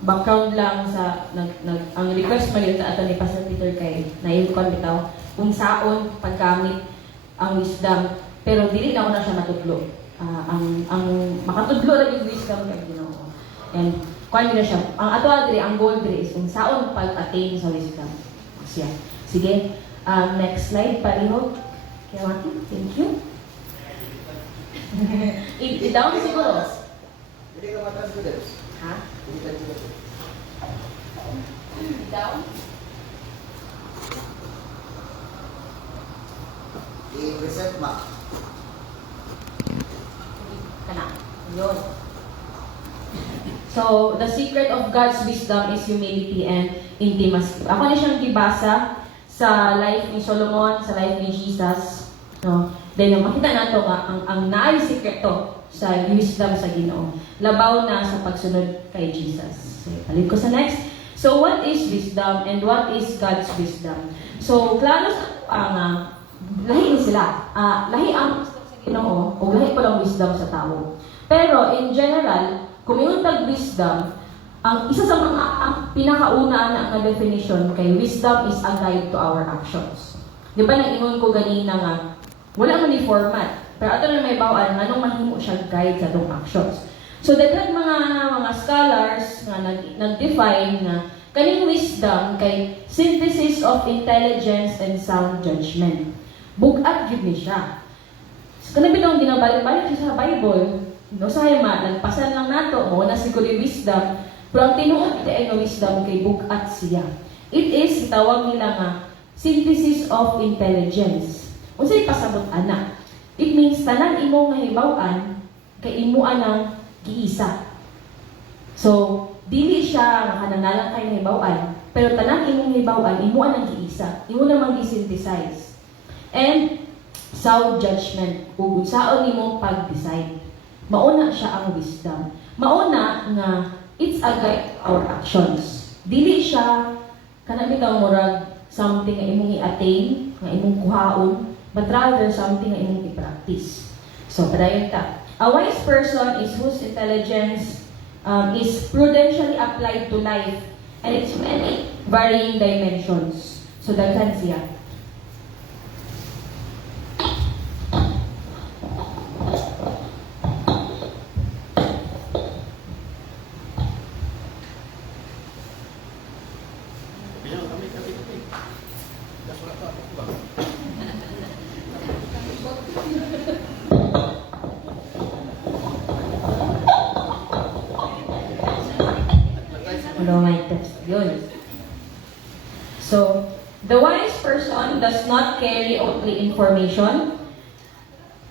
background lang sa ang request man yun ato ni Pastor Peter kay naiyukon bitaw kung saon paggamit ang wisdom, pero dili na ako na siya matudlo. Ang makatudlo ra yung wisdom kay Ginoo. And kuan na siya. Ang ato diri ang goal diri is kung saon pag-attain sa wisdom. Siya. Sige. Next slide pareho. Kaya Maki, thank you. I-down siguro. Hindi ka matras. Ha? Hindi ka Down? I-reset ma. Kana. Yun. So, the secret of God's wisdom is humility and intimacy. Ako na siyang gibasa sa life ni Solomon, sa life ni Jesus. No? Then, makita nato nga, ang naay sikreto sa wisdom sa Ginoo. Labaw na sa pagsunod kay Jesus. So, palit ko sa next. So, what is wisdom and what is God's wisdom? So, klaro sa ang lahi sila. Lahi ang wisdom sa Ginoo o lahi pa lang wisdom sa tao. Pero, in general, kung yung wisdom, ang isa sa mga pinakauna na definition kay wisdom is a guide to our actions. Di ba nag-ingon ko ganina nga, wala man ni format. Pero ato na may bawaan, anong mahimo siya guide sa itong actions. So, dagdag mga scholars na nag-define na kaning wisdom kay synthesis of intelligence and sound judgment. Bugat yun ni siya. So, kanang bitong ginabalik-balik siya sa Bible, no, sa hima, nagpasan lang nato, mo na siguro yung wisdom, pero ang tinuod ito ay wisdom kay bugat siya. It is, itawag nila nga, synthesis of intelligence. Unsay pasabot ana? It means tanan imo nga hibaw-an kay imuan ng giisa. So, dili siya makananalang kay hibaw-an, pero tanan imong hibaw-an imuan ng giisa. Imo namang gi-synthesize. And sound judgment, ug unsaon imong pag-decide. Mauna siya ang wisdom. Mauna nga it's a guide to our actions. Dili siya kana bitaw murag something nga imong i-attain, nga imong kuhaon, but rather something nga imong i-practice. So, padayon ta. A wise person is whose intelligence is prudentially applied to life and its many varying dimensions. So, daghan siya. Yun. So, the wise person does not carry only information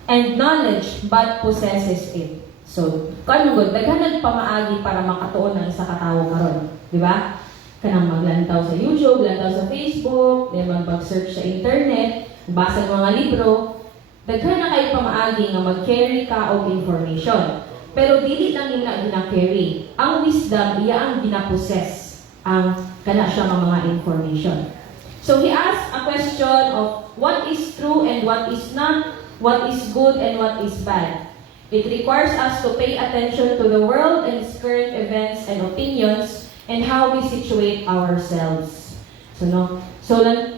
and knowledge, but possesses it. So, kano gud daghan pamaagi para makatuon ang sa katawo karon, di ba? Kanang maglantaw sa YouTube, lantaw sa Facebook, then mag-search sa internet, basa ng mga libro, daghan na kay pamaagi nga mag-carry ka og information. Pero dili lang nila gina-carry. Ang wisdom iya ang gina-possess ang kana siya mga information. So he asked a question of what is true and what is not, what is good and what is bad. It requires us to pay attention to the world and its current events and opinions and how we situate ourselves. So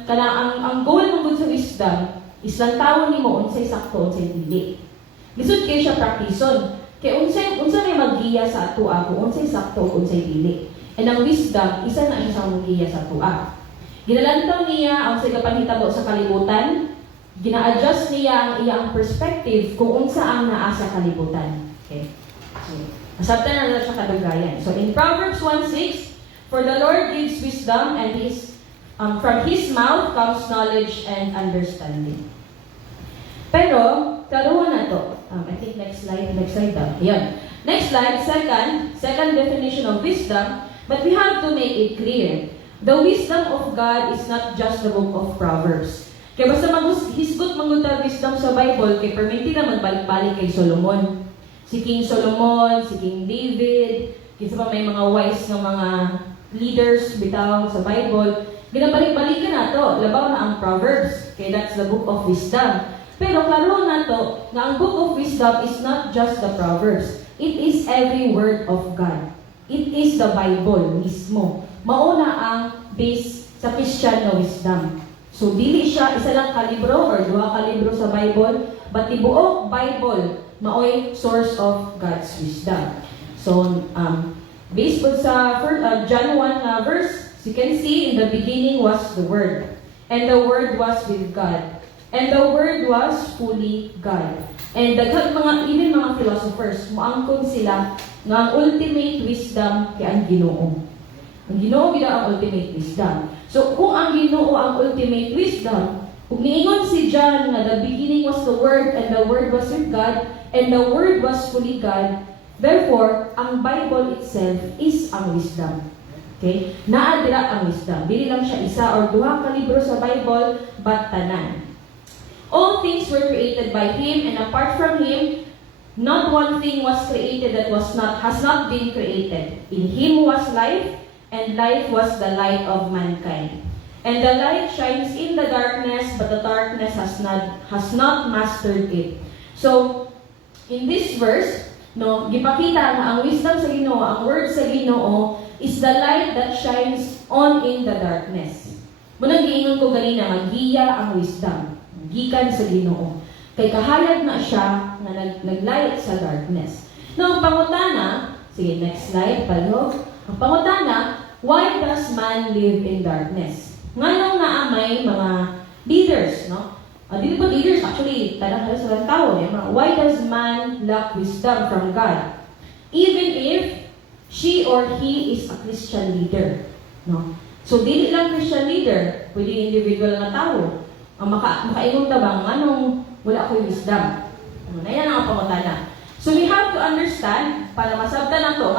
kana ang goal mo sa wisdom is lantawon nimo unsay sakto unsay dili. Lisod kay siya praktison. Kay unsay may maggiya sa atoa kung unsay sakto ug unsay dili. And ang wisdom, isa na isang magiya sa tua. Ginalantaw niya ang sigapahitabo sa kalibutan, gina-adjust niya ang iyang perspective kung unsa ang naa sa kalibutan. Okay? So, nasabtan na siya kadugayan. So, in Proverbs 1:6, for the Lord gives wisdom and from His mouth comes knowledge and understanding. Pero, karuhan na to. I think next slide daw. Ayan. Next slide, second definition of wisdom. But we have to make it clear. The wisdom of God is not just the book of Proverbs. Kaya basta hisgot manguta wisdom sa Bible, kay perminti na magbalik-balik kay Solomon. Si King Solomon, si King David, kinsa pa may mga wise ng mga leaders bitaw sa Bible. Ginabalik-balikan na to. Labaw na ang Proverbs. Okay, that's the book of wisdom. Pero klaro na to, na ang book of wisdom is not just the Proverbs. It is every word of God. it is the Bible mismo. Mauna ang base sa Christian na wisdom. So, dili siya isa lang kalibro or duha kalibro sa Bible, but tibuok Bible maoy source of God's wisdom. So, based po sa John 1 verse, you can see in the beginning was the Word, and the Word was with God, and the Word was fully God. And daghan even mga philosophers, moangkon sila nga ang ultimate wisdom kay ang Ginoo. Ang Ginoo gid ang ultimate wisdom. So kung ang Ginoo ang ultimate wisdom, kung niingon si John nga the beginning was the Word and the Word was with God and the Word was fully God, therefore ang Bible itself is ang wisdom. Okay? Naa dira ang wisdom. Dili lang siya isa or duha ka libro sa Bible, but tanan. All things were created by Him, and apart from Him, not one thing was created that has not been created. In Him was life, and life was the light of mankind. And the light shines in the darkness, but the darkness has not mastered it. So, in this verse, gipakita na ang wisdom sa Ginoo, ang word sa Ginoo is the light that shines on in the darkness. Munang giingon ko ganina, maggiya ang wisdom, gikan sa Ginoo. Kay kahayag na siya na naglight sa darkness. Now, ang pangutana, sige, next slide, palihog. Ang pangutana, why does man live in darkness? Nganong naamay mga leaders, no? Dito po leaders, actually, talagang halos sa tao, why does man lack wisdom from God? Even if she or he is a Christian leader, no? So, dili lang Christian leader, pwede individual na tao. Ang makaingon ta bang anong wala ko wisdom? Na yan ang pangutana. So, we have to understand, para masabtan na to,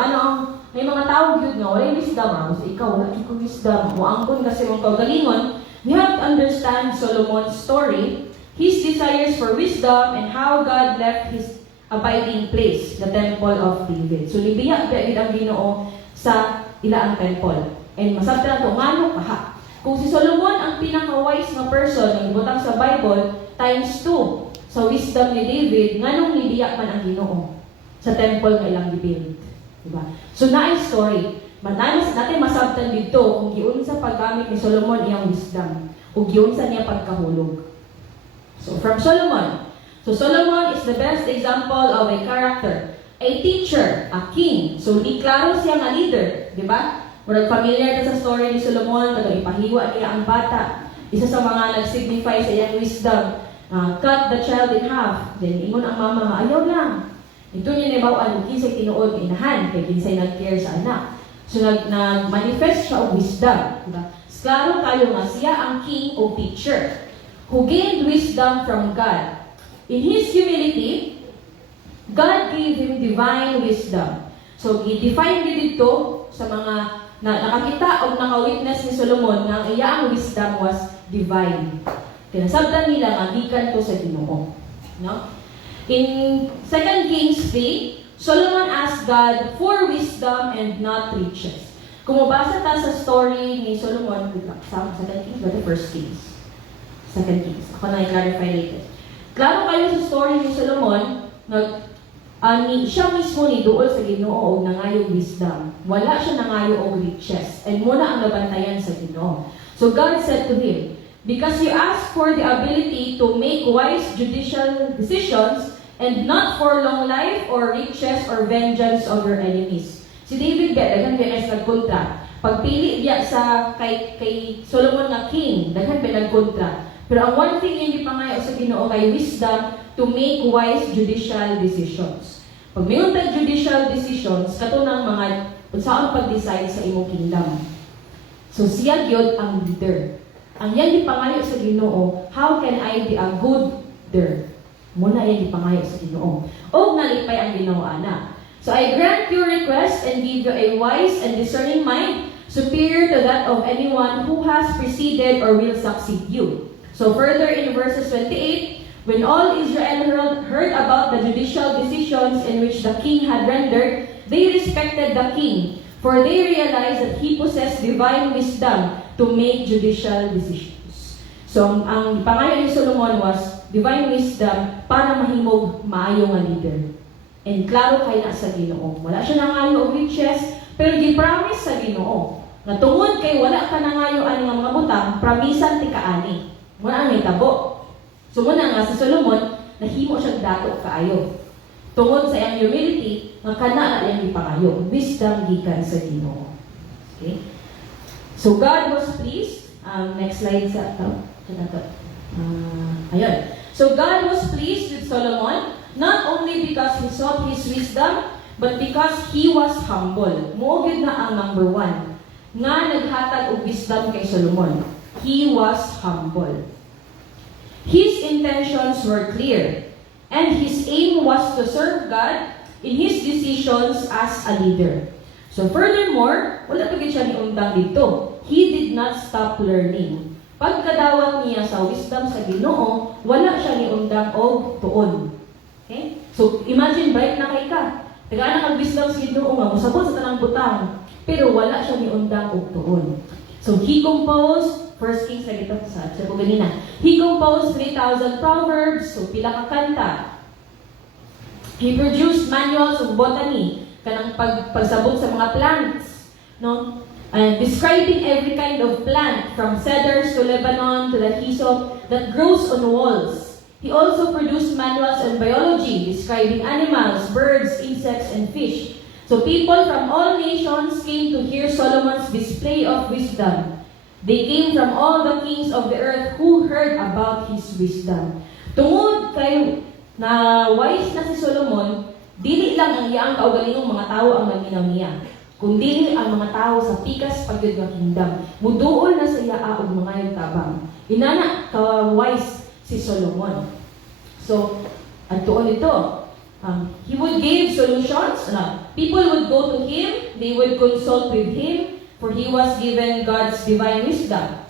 may mga tao yun nga, wala yung wisdom. So, ikaw, wala ko wisdom. Muangkon kasi mong kaugalingon. We have to understand Solomon's story, his desires for wisdom, and how God left his abiding place, the temple of David. So, libiya ang Ginoo sa ilaang temple. And masabtan na to, ngano kaha. Kung si Solomon ang pinaka-wise na person na ibutang sa Bible, times 2 sa wisdom ni David, nganong libiya man ang Ginoo sa temple nga ilang gibuild. Diba? So, na story. Natin masabtan dito kung giun sa paggamit ni Solomon iyang wisdom o giun sa niya pagkahulog. So, from Solomon. So, Solomon is the best example of a character. A teacher, a king. So, di klaro siya nga leader. Diba? Murag familiar na sa story ni Solomon, ipahiwa niya ang bata. Isa sa mga nag-signify sa iyang wisdom, cut the child in half. Then, ingon ang mama, ayaw lang. Ito niya nabawaan, kinsay tinuod ni inahan, kaya kinsay nag-care sa anak. So, nag-manifest siya o wisdom. Diba? Klaro kayo nga, siya ang king o teacher who gained wisdom from God. In his humility, God gave him divine wisdom. So, i-define din dito sa mga nakakita o naka-witness ni Solomon nga ang iyang wisdom was divine. Kinasabtan nila nga gikan to sa Ginoo. No? In 2 Kings 3, Solomon asked God for wisdom and not riches. Kung mabasa ta sa story ni Solomon, sa 2 Kings ba? 1 Kings. 2 Kings. Ako na i-clarify later. Klaro kayo sa story ni Solomon, siya mismo ni duol sa Ginoo og nangayo wisdom. Wala siya nangayo og riches. And muna ang nabantayan sa Ginoo. So God said to him, because you ask for the ability to make wise judicial decisions and not for long life or riches or vengeance of your enemies. Si David daghan benes nagkontra. Pagpili diya sa kay Solomon nga king, daghan nagkontra. Pero ang one thing hindi pangayo sa Ginoo kay wisdom to make wise judicial decisions. Pag mayroon tayong judicial decisions, katunang mga saan pag-decide sa imong kingdom. So siya gyud ang leader. Ang yan ipangayo sa Ginoo, how can I be a good leader? Muna yan ipangayo sa Ginoo. O nalipay ang Ginoo ana. So I grant your request and give you a wise and discerning mind, superior to that of anyone who has preceded or will succeed you. So further in verses 28, when all Israel heard about the judicial decisions in which the king had rendered, they respected the king, for they realized that he possessed divine wisdom to make judicial decisions. So, ang pangalan ni Solomon was divine wisdom para mahimog maayo nga leader. And klaro kay na sa Ginoo. Wala siya nangayo og riches, pero gi-promise sa Ginoo nga tungod kay wala ka nangayo ani nga mga butang, promisan ti kaani. Muna ang hitabo. So muna nga si Solomon nahimo siya dato kaayo. Tungod sa iyang humility, nga kana na iyang ipangayo. Wisdom gikan sa Ginoo. Okay? So God was pleased. Next slide sa ayun. So God was pleased with Solomon, not only because he sought his wisdom, but because he was humble. Moogid na ang number 1. Nga naghatag og wisdom kay Solomon. He was humble. His intentions were clear, and his aim was to serve God in his decisions as a leader. So furthermore, wala pa gid siya ni undang dito. He did not stop learning. Pagkadawat niya sa wisdom sa Ginoo, wala siya ni undang og tuon. Okay? So imagine bright na kay ka. Tagaan ang wisdom sa Ginoo nga mosabot sa tanang butang, pero wala siya ni undang og tuon. So he composed First Kings sa gito sa po ganina. He composed 3,000 proverbs, so pila ka kanta. He produced manuals of botany, kanang pagsabot sa mga plants, no? And describing every kind of plant, from cedars to Lebanon to the hyssop that grows on walls. He also produced manuals on biology, describing animals, birds, insects, and fish. So people from all nations came to hear Solomon's display of wisdom. They came from all the kings of the earth who heard about his wisdom. Tungod kay na wise na si Solomon, dili lang ang iyang kaugalingong mga tao ang naminaw niya, kundi ang mga tao sa pikas pagyud nga kingdom. Muduol na sa iya og mga tabang. Inana ka wise si Solomon. So, adtuon ito. He would give solutions. People would go to him, they would consult with him, for he was given God's divine wisdom.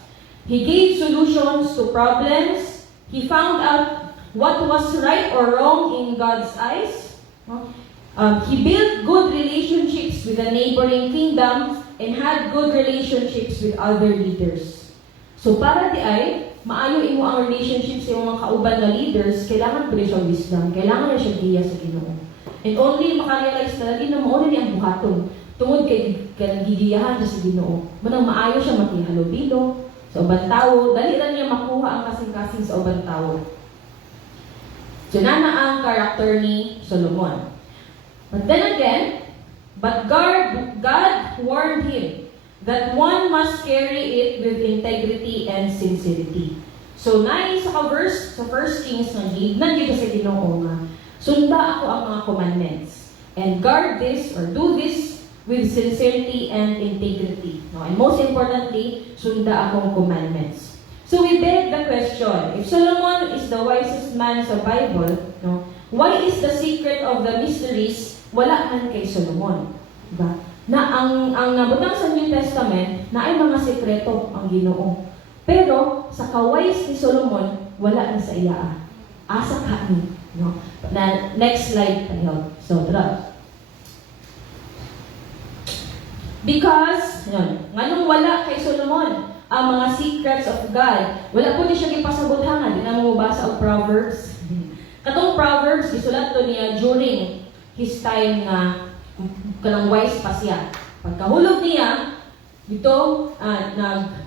He gave solutions to problems. He found out what was right or wrong in God's eyes. He built good relationships with the neighboring kingdoms and had good relationships with other leaders. So para di ay, maayo imo ang relationships sa mga kauban na leaders, kailangan pa rin siya wisdom, kailangan na siya giya sa Ginoo. And only makarealize talaga na mauna ni ang buhaton. Tungod kay gigiyahan sa Ginoo. Manang maayo siya makihalubilo sa ubang tao, dali ra niya makuha ang kasing-kasing sa ubang tao. So na ang character ni Solomon. But then again, God warned him that one must carry it with integrity and sincerity. So na sa verse sa 1 Kings nga nandiyo sa Ginoo nga, sunda ako ang mga commandments and guard this or do this with sincerity and integrity. No? And most importantly, sunda akong commandments. So we beg the question, if Solomon is the wisest man sa Bible, no, why is the secret of the mysteries wala man kay Solomon? Diba? Na ang nabutang sa New Testament, na ay mga sekreto ang Ginoo. Pero sa kawais ni Solomon, wala na sa iya. Asa ka ni. No? Na, next slide tayo. So, tara. Because, nganong wala kay Solomon ang mga secrets of God, wala po di siya gipasabot-hangan. Di na mo mabasa og Proverbs. Katong Proverbs, isulat to niya during his time na kanang wise pa siya. Pagkahulog niya, dito,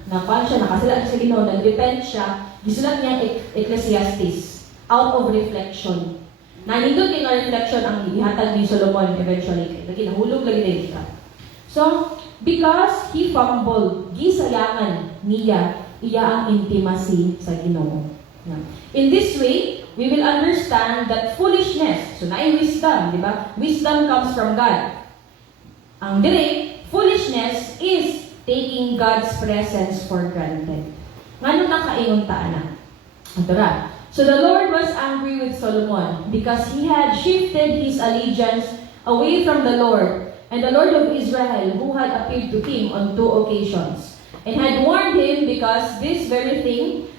nakasila sa Ginoo, nag-repent siya, gisulat niya Ecclesiastes, out of reflection. Nanindot yung reflection ang ihatag ni Solomon eventually. Lagi nahulog lagi din siya. So, because he fumbled, gisayangan niya iya ang intimacy sa Ginoo. In this way, we will understand that foolishness, so naay wisdom, di ba? Wisdom comes from God. Ang dire, foolishness is taking God's presence for granted. Ngano na kaingon taan na? Tara. So the Lord was angry with Solomon because he had shifted his allegiance away from the Lord and the Lord of Israel, who had appeared to him on 2 occasions, and had warned him because this very thing,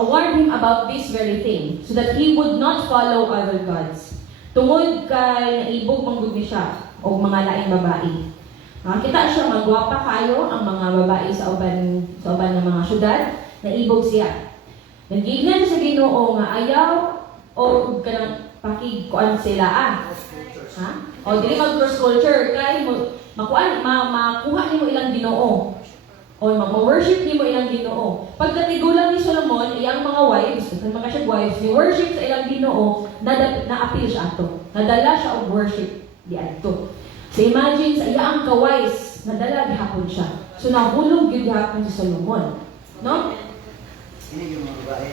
warned him about this very thing, so that he would not follow other gods. Tungod kay naibog manggod ni siya o mga laing babae. Kita siya magwapa kayo ang mga babae sa uban ng mga syudad, naibog siya. Nagignan sa Ginoo nga ayaw o kanang pakikuan sila ha? O dili mag cross culture kay mo makuha nimo ilang Ginoo. O mag-worship nimo ilang Ginoo. Pagkatigulang ni Solomon, iyang mga wives, kasi mga siya wives, ni worship sa ilang Ginoo, na-appeal siya ato. Nadala siya og worship di adto. So imagine sa iyang kawais, nadala gihapon siya. So nahulog gyud gihapon si Solomon. No? Ini yung mga babae.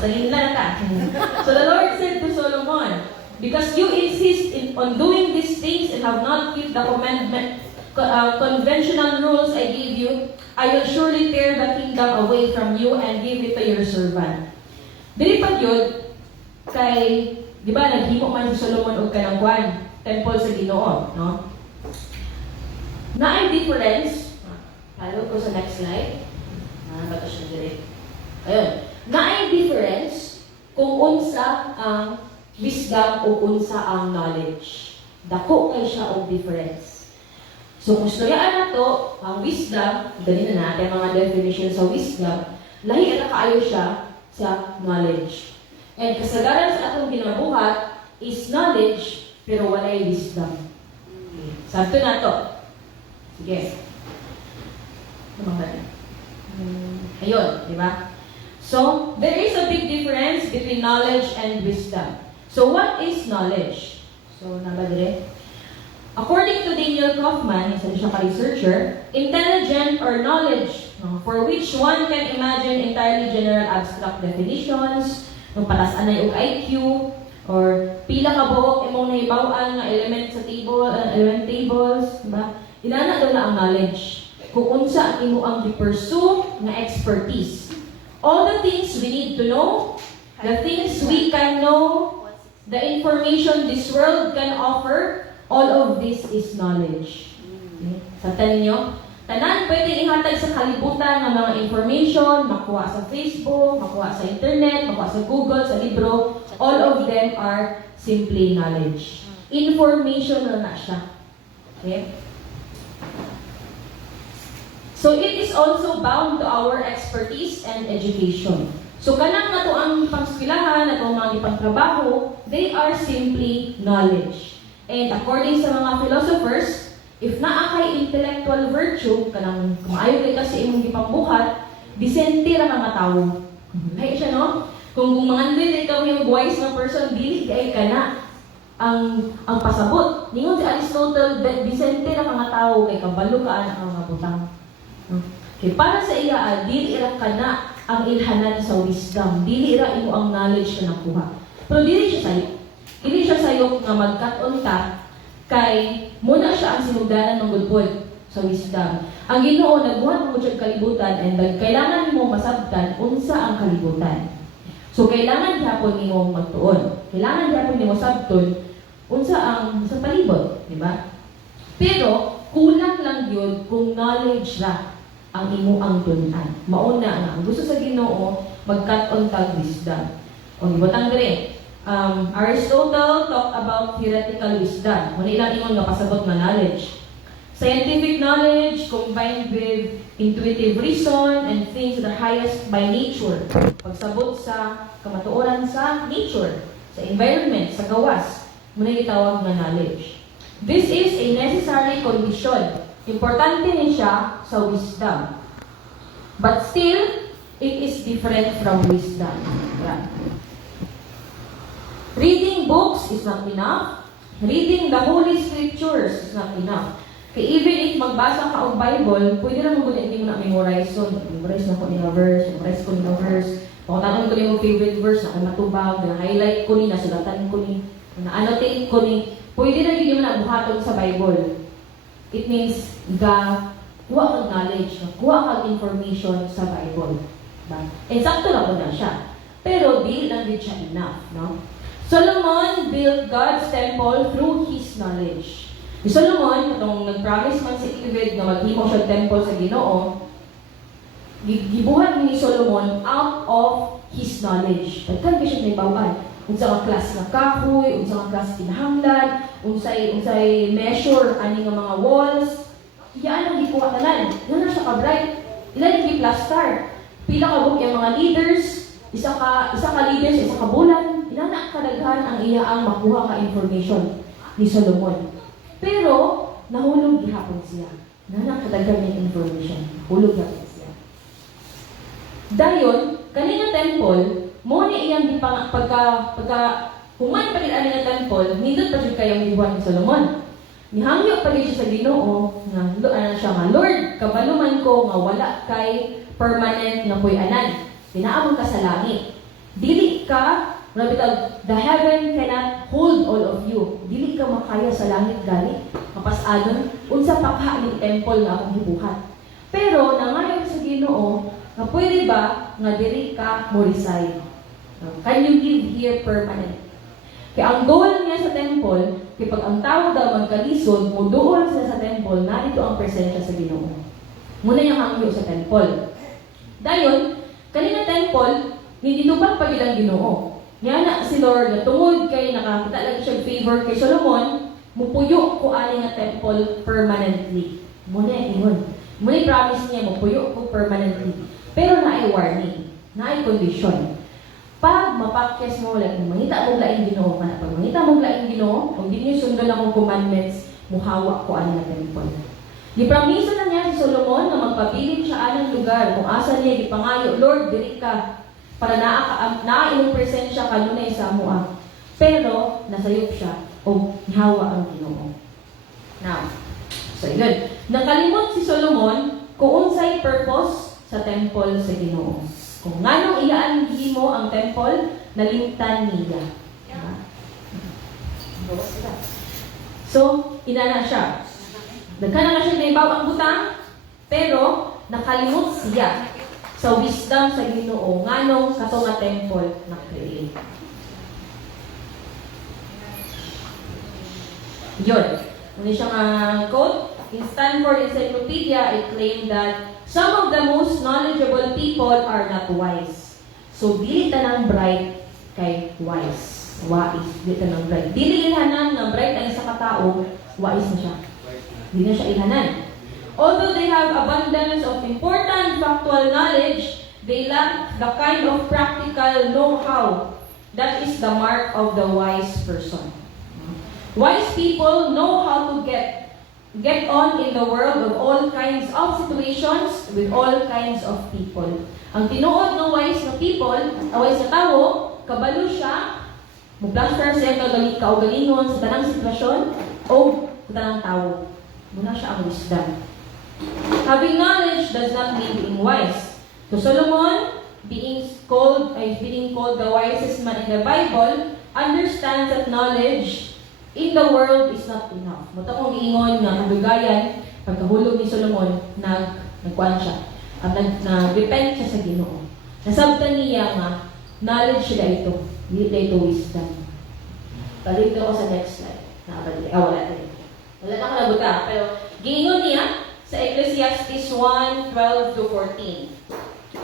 Sa hinlan ta. So the Lord said to Solomon, because you insist on doing these things and have not kept the conventional rules I gave you, I will surely tear the kingdom away from you and give it to your servant. Dili pa yun, kay, di ba, naghimo man si Solomon og kanang kwan, temple sa Ginoo, no? Na ay difference, follow ko sa next slide. Bato siya direct. Ayun. Na ay difference kung unsa ang wisdom o unsa ang knowledge. Dako kay siya og difference. So, kung storyaan na to, ang wisdom, ganun na natin mga definition sa wisdom, lahi na kaayo siya sa knowledge. And kasagaran sa atong ginabuhat is knowledge, pero walay wisdom. Sakto na to. Sige. Ayun, di ba? So, there is a big difference between knowledge and wisdom. So, what is knowledge? So, nabadire? According to Daniel Kaufman, isa siya ka-researcher, intelligent or knowledge, for which one can imagine entirely general abstract definitions, ng patasan na yung IQ, or pila ka buhok imong nahibaw-an nga element sa table, element tables, diba? Inana daw na ang knowledge. Kung unsa ang imo ang i-pursue na expertise. All the things we need to know, the things we can know, the information this world can offer, all of this is knowledge. Okay? Satan ninyo, tanan pwede ihatag sa kalibutan ng mga information, makuha sa Facebook, makuha sa internet, makuha sa Google, sa libro. All of them are simply knowledge. Information na siya. Okay? So it is also bound to our expertise and education. So kanang nato ang pangskwilahan, nato ang mga ipangtrabaho, they are simply knowledge. And according sa mga philosophers, if naa kay intellectual virtue, kanang maayo kay kasi imong gipambuhat, disente ra ka matawo. Hay siya no? Kung mangandoy ikaw yung wise na person, dili kay kana ang pasabot. Ningon si Aristotle, disente ra ka matawo kay kabalo ka ana ka mga butang. Okay, para sa iya, dili ra kana ang ilhanan sa wisdom, dili ra imo ang knowledge na nakuha. Pero dili siya sayo. Dili siya sayo nga magkat-on ta kay muna siya ang sinugdanan ng gudpod sa wisdom. Ang Ginoo nagbuhat mo siya kalibutan and kailangan nimo masabtan unsa ang kalibutan. So kailangan gyapon nimo magtuon. Kailangan gyapon nimo sabton unsa ang sa palibot, di ba? Pero kulang lang yun kung knowledge ra ang imo ang tun-an. Mauna nga ang gusto sa Ginoo magkat-on tag wisdom. O ibutang dire. Aristotle talked about theoretical wisdom. Muna ilang ingon nga pasabot nga knowledge. Scientific knowledge combined with intuitive reason and things that are highest by nature. Pagsabot sa kamatuoran sa nature, sa environment, sa gawas. Muna gitawag nga knowledge. This is a necessary condition. Importante ni siya sa wisdom. But still, it is different from wisdom. Yeah. Reading books is not enough. Reading the Holy Scriptures is not enough. Kaya even if magbasa ka og Bible, pwede lang mo hindi mo na memorize. So, memorize na ko ni verse, memorize ko ni verse. Pagkataon ko ni mo favorite verse, na matubag, na highlight ko ni, nasulatan ko ni, na annotate ko ni. Pwede na hindi mo na buhaton sa Bible. It means, kuha kang knowledge, kuha kang information sa Bible. Diba? And sakto lang ko na siya. Pero, di lang din siya enough, no? Solomon built God's temple through his knowledge. Si Solomon, katong nag-promise man si David na maghimo siya temple sa Ginoo, gibuhat ni Solomon out of his knowledge. Daghan ka siya naibawaan. Unsa ka class nga kahoy, unsa ka class kinahanglan, unsay measure ani nga mga walls. Iyaan ang gikuha tanan. Yan siya ka bright. Ilan yung plaster. Pila ka book yung mga leaders, isa ka leaders, isa ka bulan. inana kadaghan ang iya ang makuha ka information ni Solomon. Pero nahulog gihapon siya. Inana kadaghan ng information. Hulog gihapon siya. Dayon, kanina temple, mo ni iyang pagka human pa rin nga temple, nindot pa siya kayong gibuhat ni Solomon. Nihangyo pa rin siya sa Ginoo nga Lord, kabaluman ko nga wala kay permanent na puy-anan. Pinaamon ka sa langit. Dili ka, the heaven cannot hold all of you. Dili ka makaya sa langit gali. Mapasadon, unsa pakha ni temple nga akong gibuhat. Pero nangayon sa Ginoo, nga pwede ba nga diri ka mo reside? Can you live here permanent? Kaya ang goal niya sa temple, kaya pag ang tao daw magkalisod, muduol sila sa temple, narito ang presensya sa Ginoo. Muna yung hangyo sa temple. Dayon, kanina temple, hindi tubag pa bilang Ginoo. Nga na si Lord, na tungod kay nakakita lang siya favor kay Solomon, mupuyo ko ani nga temple permanently. Muna ingon. Muna promise niya, mupuyo ko permanently. Pero naay warning, naay condition. Pag mapakyas mo, like, mangita mo laing Ginoo, pag mangita mo laing Ginoo, kung di niyo sundan akong commandments, muhawa ko ani nga temple. Gipromisa na niya si Solomon na magpabilin siya anang lugar kung asa niya gipangayo, Lord, diri ka para naa imong presensya kanunay sa amoa. Pero nasayop siya o nihawa ang Ginoo. Now, so yun. Nakalimot si Solomon kung unsay purpose sa temple sa Ginoo. Kung nganong iyaan gihimo ang temple, nalimtan niya. So, inana siya. Nagkana na siya naibaw ang butang, pero nakalimot siya sa wisdom sa Ginoo nganong kato nga temple na create. Yun. Muna siyang quote. In Stanford Encyclopedia, it claimed that some of the most knowledgeable people are not wise. So, dili tanang bright kay wise. Wise. Dili tanang bright. Dili ilhanan ng bright ang isa katao, wise na siya. Hindi na siya ilhanan. Although they have abundance of important factual knowledge, they lack the kind of practical know-how that is the mark of the wise person. Wise people know how to get on in the world of all kinds of situations with all kinds of people. Ang tinuod ng wise na people, wise na tao, kabalo siya, mugplaster siya kaugalingon sa tanang sitwasyon o sa tanang tao. Muna siya ang wisdom. Having knowledge does not mean being wise. To Solomon, being called the wisest man in the Bible, understands that knowledge in the world is not enough. Muta kong giingon nga kadugayan, pagkahulog ni Solomon, nagkuhan siya. Nag-repent siya sa Ginoo. Nasabtan niya nga, knowledge sila ito. Hindi ito wisdom. Balik ko sa next slide. Wala din. Wala na ko nabuta. Pero, giingon niya sa Ecclesiastes 1:12-14.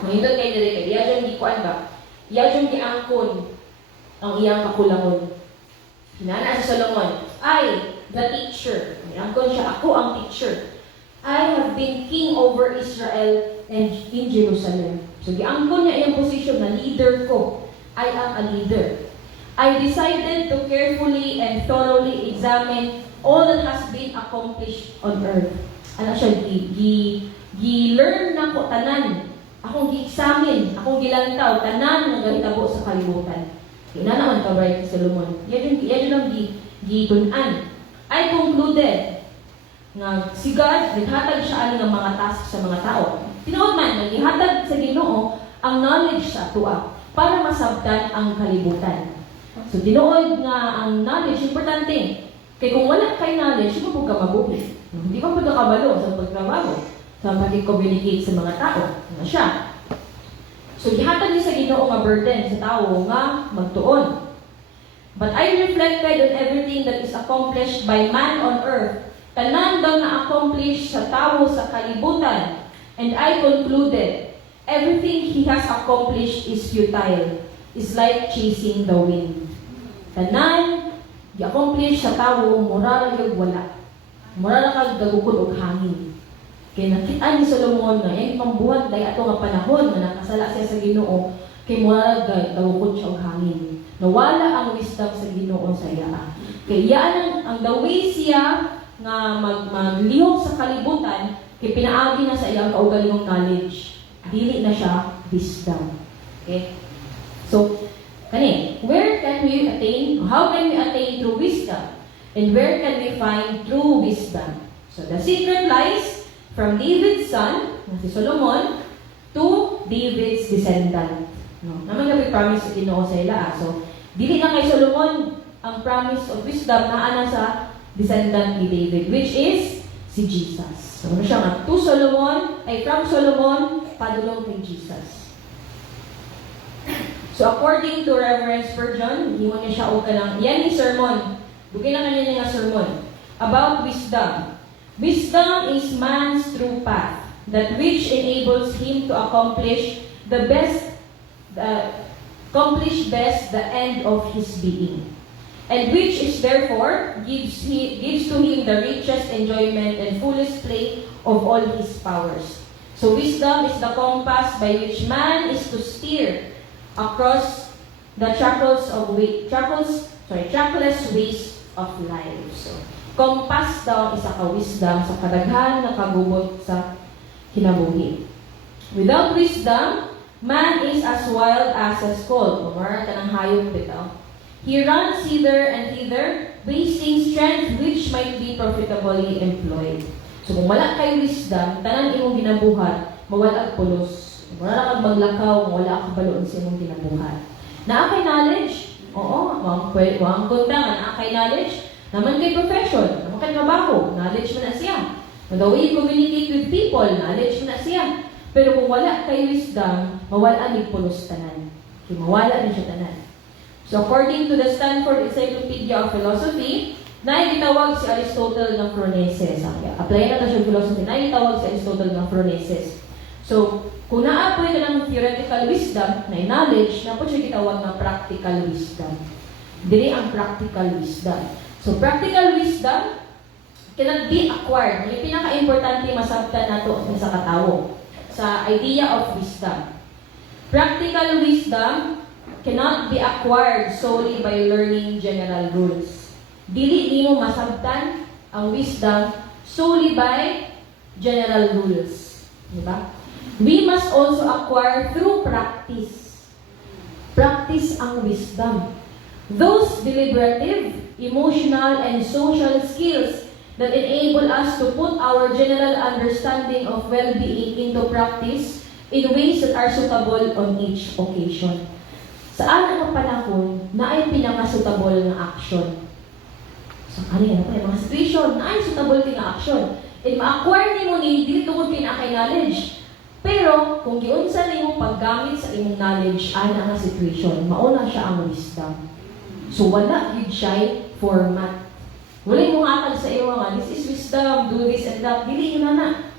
Mahindot kayo dili kay Iyadyon gikuan ba? Iyadyon giangkon ang iyang kakulangon. Hinana si Solomon, I, the teacher. Giangkon siya, ako ang teacher. I have been king over Israel and in Jerusalem. So giangkon niya iyang position na leader ko. I am a leader. I decided to carefully and thoroughly examine all that has been accomplished on earth. Ano siya, gi-learn na ko tanan. Akong gi-examine, akong gilantaw, tanan nga gahitabo sa kalibutan. Ina naman ka, right, Solomon? Yan ang gitunan. I concluded nga si God, naghatag siya ani ng mga task sa mga tao. Tinuod man, naghatag sa Ginoo ang knowledge sa atua para masabtan ang kalibutan. So, tinuod nga ang knowledge, importante. Kaya kung wala kay knowledge, hindi mo ka mabuhi. Hindi ka pagkakabalo sa pagtrabaho, sa pag-communicate sa mga tao. Ano siya? So, gihatag niya sa Ginoo nga burden sa tao nga magtuon. But I reflected on everything that is accomplished by man on earth. Tanan daw na-accomplish sa tao sa kalibutan. And I concluded, everything he has accomplished is futile. Is like chasing the wind. Tanan, i-accomplish sa tao, moral yung wala. Moral kag dagukod og hangin. Kaya nakita ni Solomon na yung pambuhat dahil ato nga panahon na nakasala siya sa Ginoo, kay moral dagukod siya og hangin. Nawala ang wisdom sa Ginoo sa iya. Kaya yan ang the way siya nga maglihok sa kalibutan, kay pinaagi na sa iyang kaugalingong knowledge. Dili na siya wisdom. Okay? So, where can we attain? How can we attain true wisdom? And where can we find true wisdom? So, the secret lies from David's son, si Solomon, to David's descendant. No? Naman gabi promise sa Ginoo sa ila. So, dili na kay Solomon ang promise of wisdom na ana sa descendant ni David, which is si Jesus. So, ano siya nga? To Solomon, ay from Solomon, padulong kay Jesus. So, according to Reverend Spurgeon, hindi mo niya siya o ka lang, yan yung sermon. Bugay lang kanya nga sermon. About wisdom. Wisdom is man's true path, that which enables him to accomplish best the end of his being, and which is therefore gives to him the richest enjoyment and fullest play of all his powers. So wisdom is the compass by which man is to steer across the trackless ways of life. So, compass daw isa ka wisdom sa kadaghan na kagubot sa kinabuhi. Without wisdom, man is as wild as a skull. Kumara ka ng hayop bitaw. He runs hither and thither, wasting strength which might be profitably employed. So kung wala kay wisdom, tanang imong ginabuhat, mawala pulos. Wala kang maglakaw, mawala kang baloon sa imong ginabuhat. Naa kay knowledge? Oo, wang kundangan. Naa kay knowledge? Naman kay profession, naman kay trabaho, knowledge mo na siya. The way you communicate with people, knowledge mo na siya. Pero kung wala kay wisdom, mawala ni pulos tanan. Okay, mawala ni siya tanan. So according to the Stanford Encyclopedia of Philosophy, naitawag si Aristotle ng phronesis. Apply na siya philosophy. Naitawag si Aristotle ng phronesis. So, kung na-apply ka ng theoretical wisdom, na knowledge, na po siya kitawag ng practical wisdom. Dili ang practical wisdom. So, practical wisdom cannot be acquired. Yung pinaka-importante masabtan na ito sa katawo. Sa idea of wisdom. Practical wisdom cannot be acquired solely by learning general rules. Dili nimo masabtan ang wisdom solely by general rules. Diba? We must also acquire through practice. Practice ang wisdom. Those deliberative, emotional, and social skills that enable us to put our general understanding of well-being into practice in ways that are suitable on each occasion. Saan ang panahon na ay pinaka-suitable ng action? So, ano yan? Mga situation na ay suitable din ng action. And ma-acquire ni mo ni, dili tungkol pinaka-knowledge. Pero, kung giunsa ni mo paggamit sa imong knowledge, ana nga situation, mauna siya ang wisdom. So, wala yun siya format. Wala yung akal sa iyo nga, this is wisdom, do this and that. Dili yun na.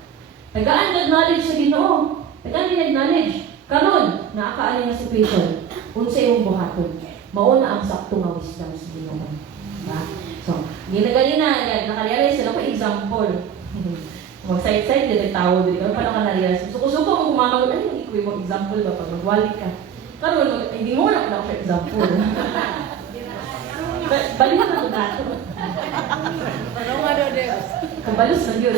Tagaan na knowledge sa Ginoo. Tagaan na knowledge. Karon, naakaali nga situation. Unsa imong buhaton. Mauna ang sakto nga wisdom sa Ginoo. Diba? So, ginaganina, nakarealize sila ko example. Mag-side-side, din tawo din. Paano ka na-realize? Suko-suko mo kumamagod, ano yung ikuwi mo example ba? Pag magwalik ka. Karon, hindi mo na ako siya example. Balik na ito nato. Ano nga daw din? Kabalos na yun.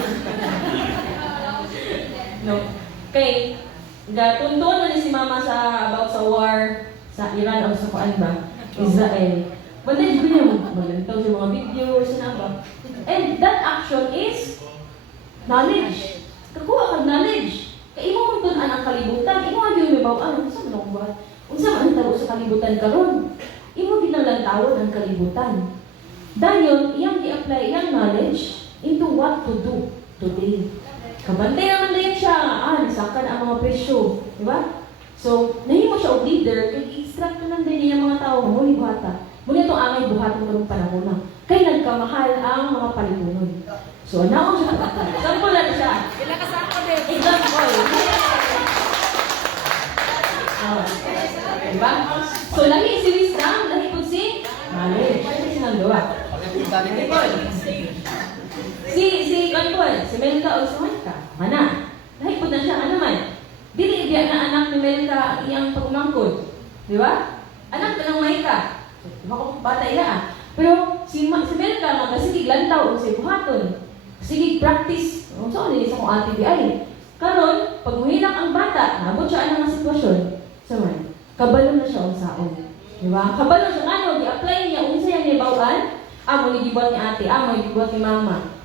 No. Okay. Tuntuan na si Mama sa about sa war sa Iran o sa kuan ba? Israel. But then, hindi niya malantaw sa mga videos na ba? And that action is knowledge. Kakuha kang knowledge. Kaya imo mong tunan ang kalibutan. Imo nga yung mabaw, ano, saan mo ba? Unsa man ang tao sa kalibutan karon? Imo ginalantawon ang kalibutan. Dahil iyang i-apply iyang knowledge into what to do today. Kabantay naman din siya, nasakan ang mga presyo. Diba? So, nahimo siya o leader, i-extract na lang din niya mga tao, muli buhata. Muli itong amay buhat ng karong panahon na. Kaya nagkamahal ang mga palipunon. So, naon siya pag-apply. Sample lang siya. Sila kasama din. Example. Diba? So, lahi si wisdom, lahi po si knowledge. Ano sinang gawa? Si Kantuan, si Melka o si Marka. Mana? Lahi po na siya, ano man. Dili biya na anak ni Melka ang iyang pagumangkod. Di ba? Anak ka ng Maika. Diba kung bata iya Pero si Melka, magkasigig lantaw o sa buhaton. Sige, practice. So, ano sa kong ate di ay. Karon, pag muhinak ang bata, nabot siya ang sitwasyon. So, man, kabalo na siya ang saon. Diba? Kabalo siya. Ano, di-apply niya, unsa yan ni bawaan, amo ni gibot ni ate, amo ni gibot ni mama.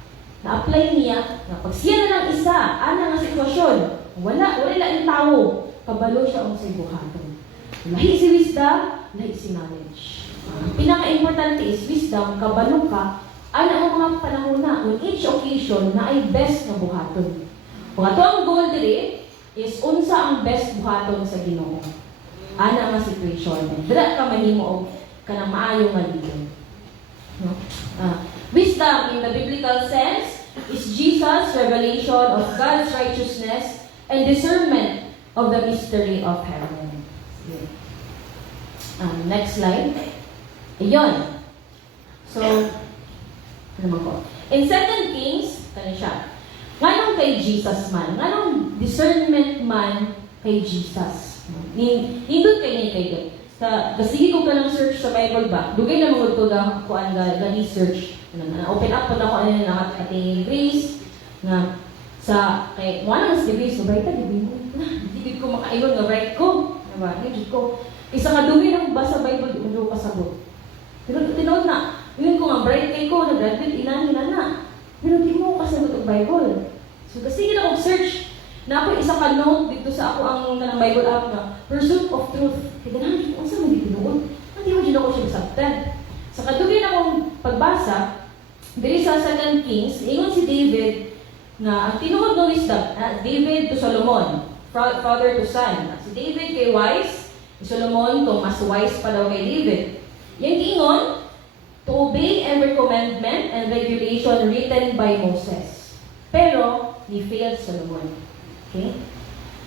Na-apply niya, na pag siya na lang isa, ana nga sitwasyon, wala lang yung tao, kabalo siya ang sa buhaton. Lahi si wisdom, lahi si knowledge. Pinaka-importante is wisdom, kabalo ka, ana ang mga panahon na, on each occasion, na ay best na buhaton. Kung ato ang goal diri is unsa ang best buhaton sa Ginoo. Ana nga situation. Dira ka mahimo og kanang maayo nga ligon. No? Wisdom in the biblical sense is Jesus' revelation of God's righteousness and discernment of the mystery of heaven. Next slide. Ayun. So, ano naman ko? In 2 Kings, kanya siya. Nganong kay Jesus man? Nganong discernment man kay Jesus? Nindot kay niya kay God. Kasi ko ka ng search sa Bible ba? Dugay na mga ito kuan ga research. Open up po na ako ano na ating Grace na sa kay mo na mas Grace so bright di mo. Di ko makaiwan nga bright ko. Diba? Di ko. Isa ka dugay nang basa Bible di mo kasabot. Pero tinawag na, yun ko nga bright kay ko, nag-graduate ilan na. Pero di mo kasabot ang Bible. So kasi gina kong search na ako isa ka note dito sa ako ang nanang Bible app na Pursuit of Truth. Kaya ganahan ko, saan magiginoon? Hindi mo dyan ako siya masabtan. Sa kadugay na akong pagbasa, diri sa 2 Kings, ingon si David na ang tinuod ng wisdom, David to Solomon, father to son. Si David kay wise, si Solomon kung mas wise pa daw kay David. Yung ingon, to obey every commandment and regulation written by Moses. Pero, ni failed Solomon. Okay?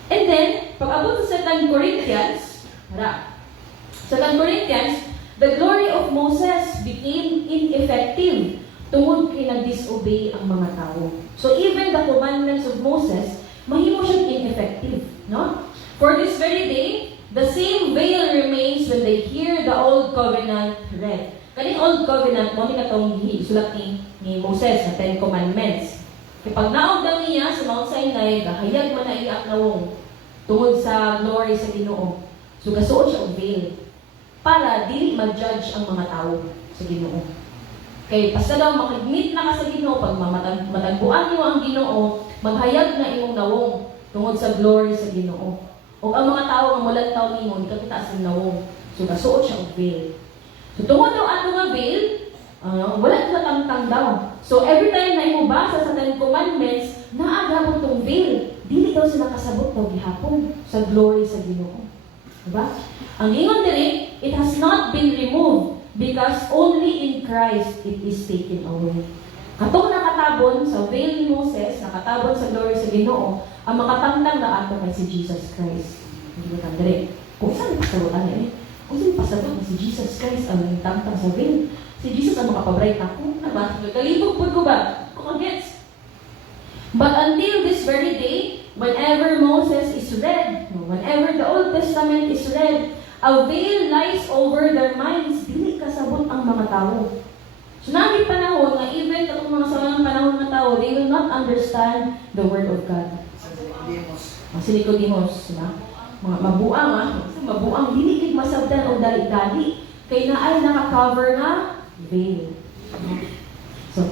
And then, pag-abot sa 2 Corinthians, 2 Corinthians, the glory of Moses became ineffective tungod kay nag-disobey ang mga tao. So even the commandments of Moses, mahimo siyang ineffective. No? For this very day, the same veil remains when they hear the Old Covenant read. Kaning Old Covenant, mo ni katong sulat ni Moses na 10 Commandments. Kapag naog daw niya sa Mount Sinai, kahayag man na iyak na wong tungod sa glory sa Ginoo. So gasuot siya og veil para dili ma-judge ang mga tao sa Ginoo. Kay basta daw makigmit na ka sa Ginoo, pag matagpuan niyo ang Ginoo, maghayag na imong nawong tungod sa glory sa Ginoo. O ang mga tao nga mulantaw nimo, di ka kita sa nawong. So gasuot siya og veil. So tungod daw ato nga veil, wala ka tangtang daw. So every time na imo basa sa 10 Commandments, naagabot tong veil. Dili daw sila kasabot daw gihapon sa glory sa Ginoo. Diba? Ang ingon diri, it has not been removed because only in Christ it is taken away. Katong nakatabon sa veil ni Moses, nakatabon sa glory sa Ginoo, ang makatangtang na ato kay si Jesus Christ. Hindi ko diri. Kung saan pasarutan eh? Kung saan pasarot na si Jesus Christ ang tangtang sa veil? Si Jesus ang makapabright ako. Kalibog po ko ba? Kung gets. But until this very day, whenever Moses is read, whenever the Old Testament is read, a veil lies over their minds. Dili kasabot ang mga tao. So naging panahon na even katong mga samanang panahon ng tao, they will not understand the Word of God. Si Nicodemus, mga mabuang, mabuang, dili kig masabtan o dali-dali. Kay na ay naka-cover na veil. So,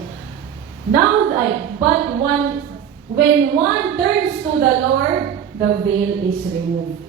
when one turns to the Lord, the veil is removed.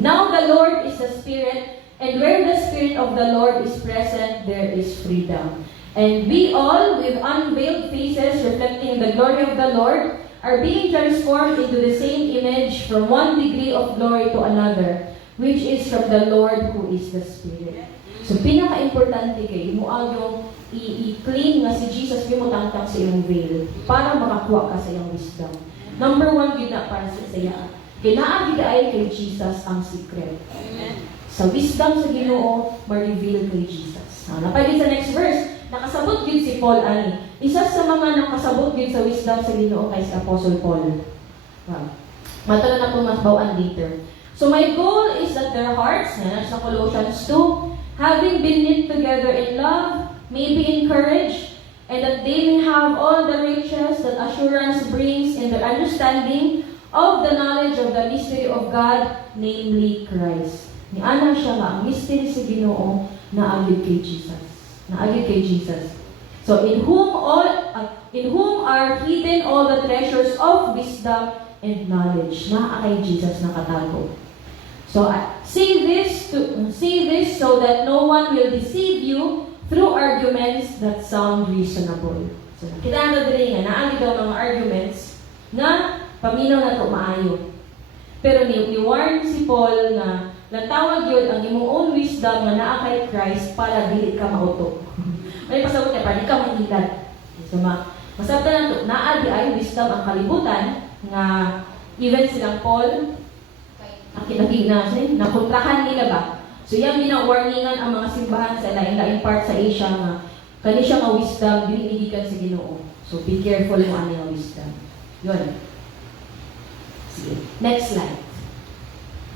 Now the Lord is the Spirit, and where the Spirit of the Lord is present, there is freedom. And we all, with unveiled faces reflecting the glory of the Lord, are being transformed into the same image from one degree of glory to another, which is from the Lord who is the Spirit. So, pinaka-importante kayo, mo yung i-clean nga si Jesus, yung mutangtang sa iyong veil para makakuha ka sa iyong wisdom. Number 1, yun na para sa saya. Kinaagid ay kay Jesus ang secret. Amen. Sa wisdom sa Ginoo, ma-reveal kay Jesus. Napagin sa next verse, nakasabot din si Paul ani. Isa sa mga nakasabot din sa wisdom sa Ginoo kay si Apostle Paul. Matala na po mas bawaan later. So my goal is that their hearts, sa Colossians 2, having been knit together in love, may be encouraged, and that they may have all the riches that assurance brings in their understanding of the knowledge of the mystery of God, namely Christ. Ni ana siya nga, ang mystery sa Ginoo na agid kay Jesus. Na agid kay Jesus. So in whom are hidden all the treasures of wisdom and knowledge. Na kay Jesus nakatago. So say this so that no one will deceive you through arguments that sound reasonable. So kita na diri nga naagi daw mga arguments na paminaw na to maayo. Pero ni-warn si Paul na natawag yun ang imong own wisdom nga naa kay Christ para dili ka mautok. May pasabot niya para di ka mahilad. So masabta na to, naa di ay wisdom ang kalibutan nga even silang Paul nakontrahan nila ba? So yan gina-warningan ang mga simbahan sa lain-lain part sa Asia nga kani siya nga wisdom dili gikan sa Ginoo. So be careful mo ani nga wisdom. Yun. Sige. Next slide.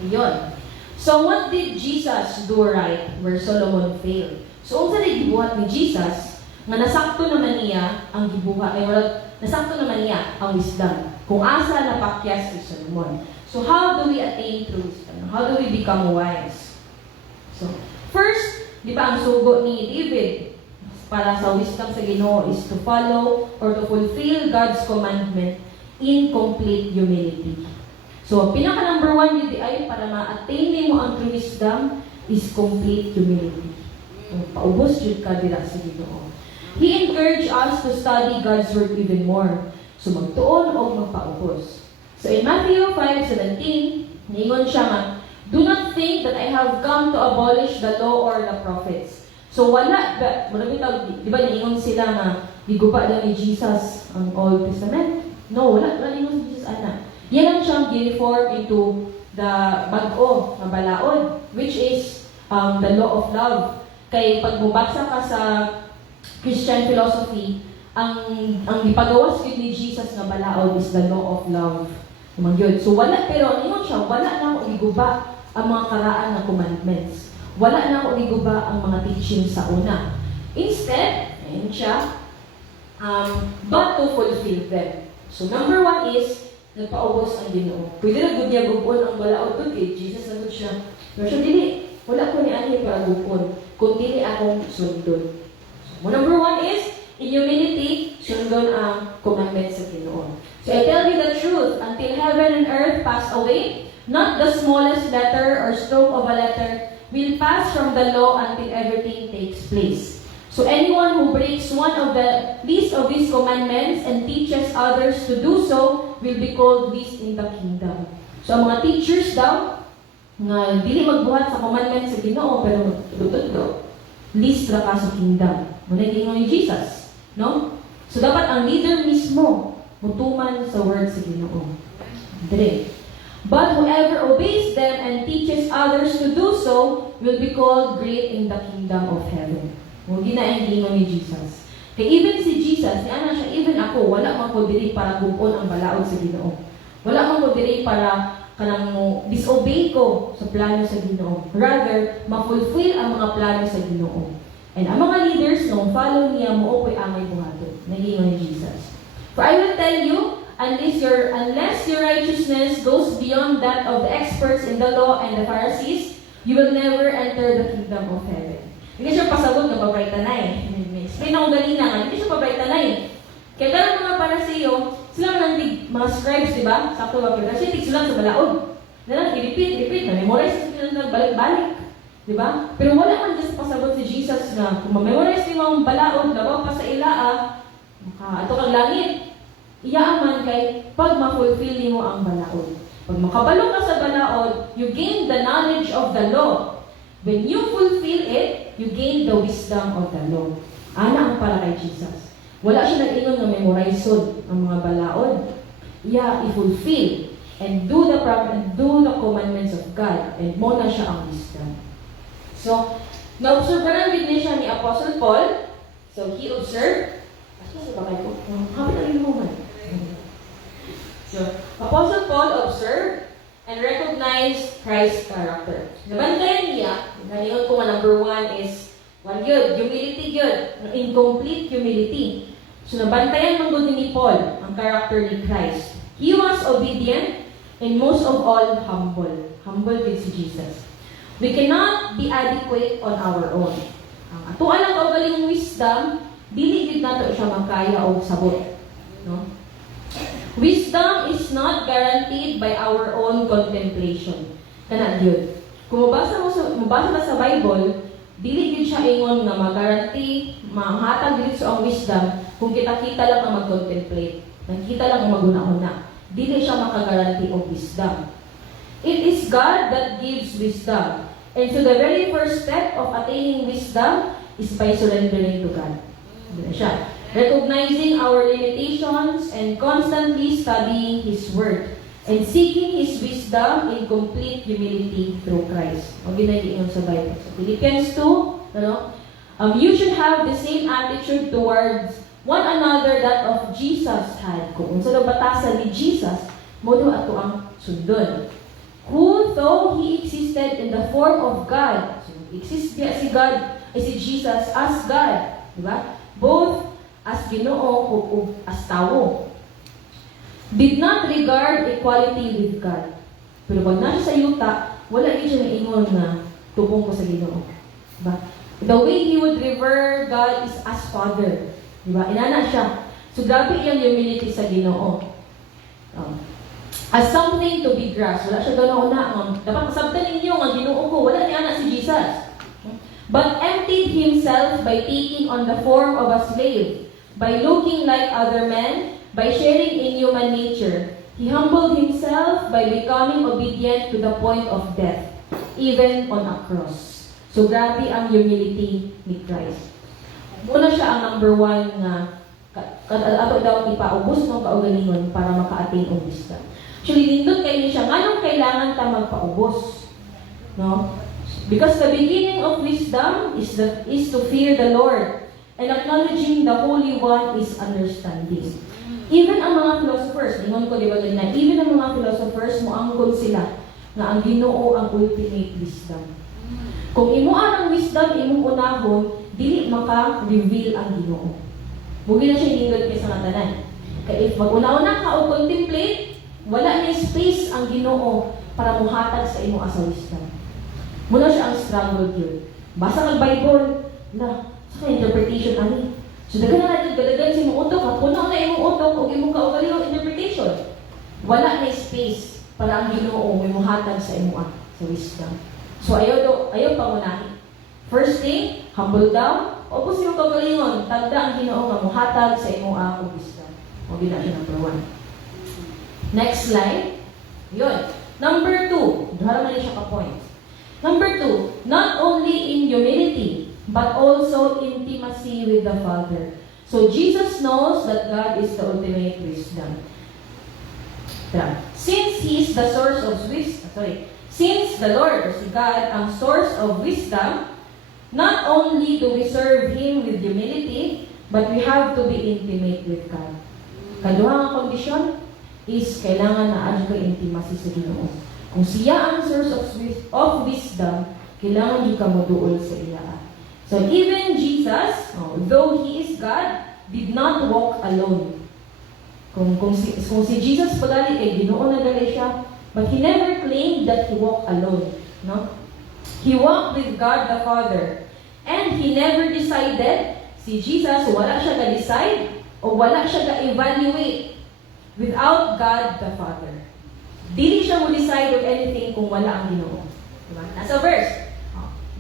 Yun. So what did Jesus do right where Solomon failed? So unsa na gibuhat ni Jesus nga nasakto naman niya ang gibuhat nasakto naman niya ang wisdom kung asa napakyas si Solomon. So how do we attain true wisdom? How do we become wise? So first, di ba ang sugo ni David para sa wisdom sa Ginoo is to follow or to fulfill God's commandment in complete humility. So pinaka number 1 yun di ay para ma-attain mo ang true wisdom is complete humility. Paubos yun ka dira sa Ginoo. He encouraged us to study God's Word even more. So magtuon o magpaubos. So in Matthew 5:17, ningon siya nga, do not think that I have come to abolish the law or the prophets. So wala, di ba ningon sila nga, giguba daw ni Jesus ang Old Testament? No, wala ningon si Jesus ana. Yan lang siyang gi-reform into the bag-o na balaod, which is the law of love. Kay pag mubasa ka sa Christian philosophy, ang ipagawas gid ni Jesus nga balaod is the law of love. So wala, pero ingon siya, wala na ako iguba ang mga karaan na commandments. Wala na ako iguba ang mga teachings sa una. Instead, ayun siya, but to fulfill them. So number 1 is, nagpaubos ang Ginoo. Pwede na gud niya gubon ang balaod doon kay Jesus na siya. Pero siya, dili, wala ko ni ani para gubon, kung dili akong sundon. So number 1 is, in humility, sundon ang commandments sa Ginoo. So I tell you the truth, until heaven and earth pass away, not the smallest letter or stroke of a letter will pass from the law until everything takes place. So anyone who breaks one of the least of these commandments and teaches others to do so will be called least in the kingdom. So ang mga teachers daw, nga dili magbuhat sa commandments sa Ginoo pero tutudlo, least ra ka sa kingdom. Muna gingon ni Jesus, no? So dapat ang leader mismo mutuman sa word sa Ginoo. Dire. But whoever obeys them and teaches others to do so will be called great in the kingdom of heaven. Huwag ginaang gingon ni Jesus. Kaya even si Jesus, ana siya, even ako, wala man ko diri para gubon ang balaod sa Ginoo. Wala man ko diri para kanang disobey ko sa plano sa Ginoo. Rather, ma-fulfill ang mga plano sa Ginoo. And ang mga leaders, nung follow niya, moopoy amay buhaton. Nagingon ni Jesus. For I will tell you, unless your righteousness goes beyond that of the experts in the law and the Pharisees, you will never enter the kingdom of heaven. Hindi siya pasabot na pabright tanay. Explain ako ganina nga, hindi siya pabright tanay. Kaya talang mga Pariseo, sila nandig, mga scribes, di ba? Sakto ba? Pero kasi sila sa balaod. Nalang, i-repeat, na-memorize sila nagbalik-balik. Di ba? Pero wala man just pasabot si Jesus na kung ma-memorize mo ang balaod, labaw pa sa ilaa, ato kang langit. Iyaaman kay pag ma-fulfill mo ang balaod. Pag makabalo ka sa balaod, you gain the knowledge of the law. When you fulfill it, you gain the wisdom of the law. Ana ang para kay Jesus. Wala siya nag-ingon na memorize ang mga balaod. Iya, i-fulfill and do the commandments of God. And mo na siya ang wisdom. So, na-observe na rin siya ni Apostle Paul. So, he observed. Sa bakay ko? Happy na rin mo man. So, Apostle Paul observed and recognized Christ's character. Nabantayan niya, Ngayon ko nga number 1 is, one yun, humility yun, incomplete humility. So nabantayan man gud ni Paul ang character ni Christ. He was obedient and most of all humble. Humble with si Jesus. We cannot be adequate on our own. Ang ato lang kaugaling wisdom, dili gid nato siya makaya og sabot. No? Wisdom is not guaranteed by our own contemplation. Kana gyud. Kung mabasa na sa Bible, dili gid siya ingon nga ma-guarantee, mahatag dili sa ang wisdom kung kita-kita lang ang mag-contemplate. Nakita lang ang maguna-una. Dili siya maka-guarantee og wisdom. It is God that gives wisdom. And so the very first step of attaining wisdom is by surrendering to God. Dili siya. Recognizing our limitations and constantly studying His Word and seeking His wisdom in complete humility through Christ. O ginaiingon sa Bible. So Philippians 2, you should have the same attitude towards one another that of Jesus had. Kung unsa daw batasan ni Jesus, modo ato ang sundon. Who, though He existed in the form of God, so exist si God, si Jesus as God, di ba? Both as Ginoo o as tao. Did not regard equality with God. Pero pag nasa sa yuta, wala rin siya naingon na tubong ko sa Ginoo. Diba? The way he would revere God is as Father. Diba? Inana siya. So grabe yung humility sa Ginoo. As something to be grasped. Wala siya ganoon na. Dapat masabtan ninyo ang Ginoo ko. Wala ni anak si Jesus. But emptied himself by taking on the form of a slave, by looking like other men, by sharing in human nature. He humbled himself by becoming obedient to the point of death, even on a cross. So grabe ang humility ni Christ. Muna siya ang number 1 na ato daw ipaubos ng kaugalingon para maka-attain og wisdom. Actually, nindot kayo siya, nganong kailangan ta magpaubos? No? Because the beginning of wisdom is to fear the Lord, and acknowledging the Holy One is understanding. Even ang mga philosophers, ingon ko di ba na, even ang mga philosophers, moangkon sila na ang Ginoo ang ultimate wisdom. Kung imuan ang wisdom, imong unahon, dili maka-reveal ang Ginoo. Mugi na siya inindot kay sa tanan. Kaya if mag-una-una ka o contemplate, wala na space ang Ginoo para muhatag sa imo as wisdom. Muna siya ang struggle yun. Basa ng Bible, na, sa interpretation ani. So dagan na natin gadagan sa imong utok, puno na imong utok o imong kaugalingong interpretation. Wala na space para ang Ginoo may muhatag sa imo sa wisdom. So ayaw pangunahin. First thing, humble down. O kung sino kaugalingon, tagda ang Ginoo nga muhatag sa imo og wisdom. O gina siya number 1. Next slide. Yun. Number 2. Duha man siya ka points. Number 2, not only in humility, but also intimacy with the Father. So Jesus knows that God is the ultimate wisdom. Since He is the source of wisdom, since the Lord, or si God, ang source of wisdom, not only do we serve Him with humility, but we have to be intimate with God. Kaduha nga kondisyon is kailangan na adyo intimacy sa Ginoo. Kung siya ang source of wisdom, kailangan di ka moduol sa iya. So even Jesus, though He is God, did not walk alone. Kung si Jesus pagali kay Ginoo na gali siya, but He never claimed that He walked alone. No? He walked with God the Father. And He never decided, si Jesus, wala siya ga-decide o wala siya ga-evaluate without God the Father. Dili siya mo decide of anything kung wala ang Ginoo. Diba? Nasa verse,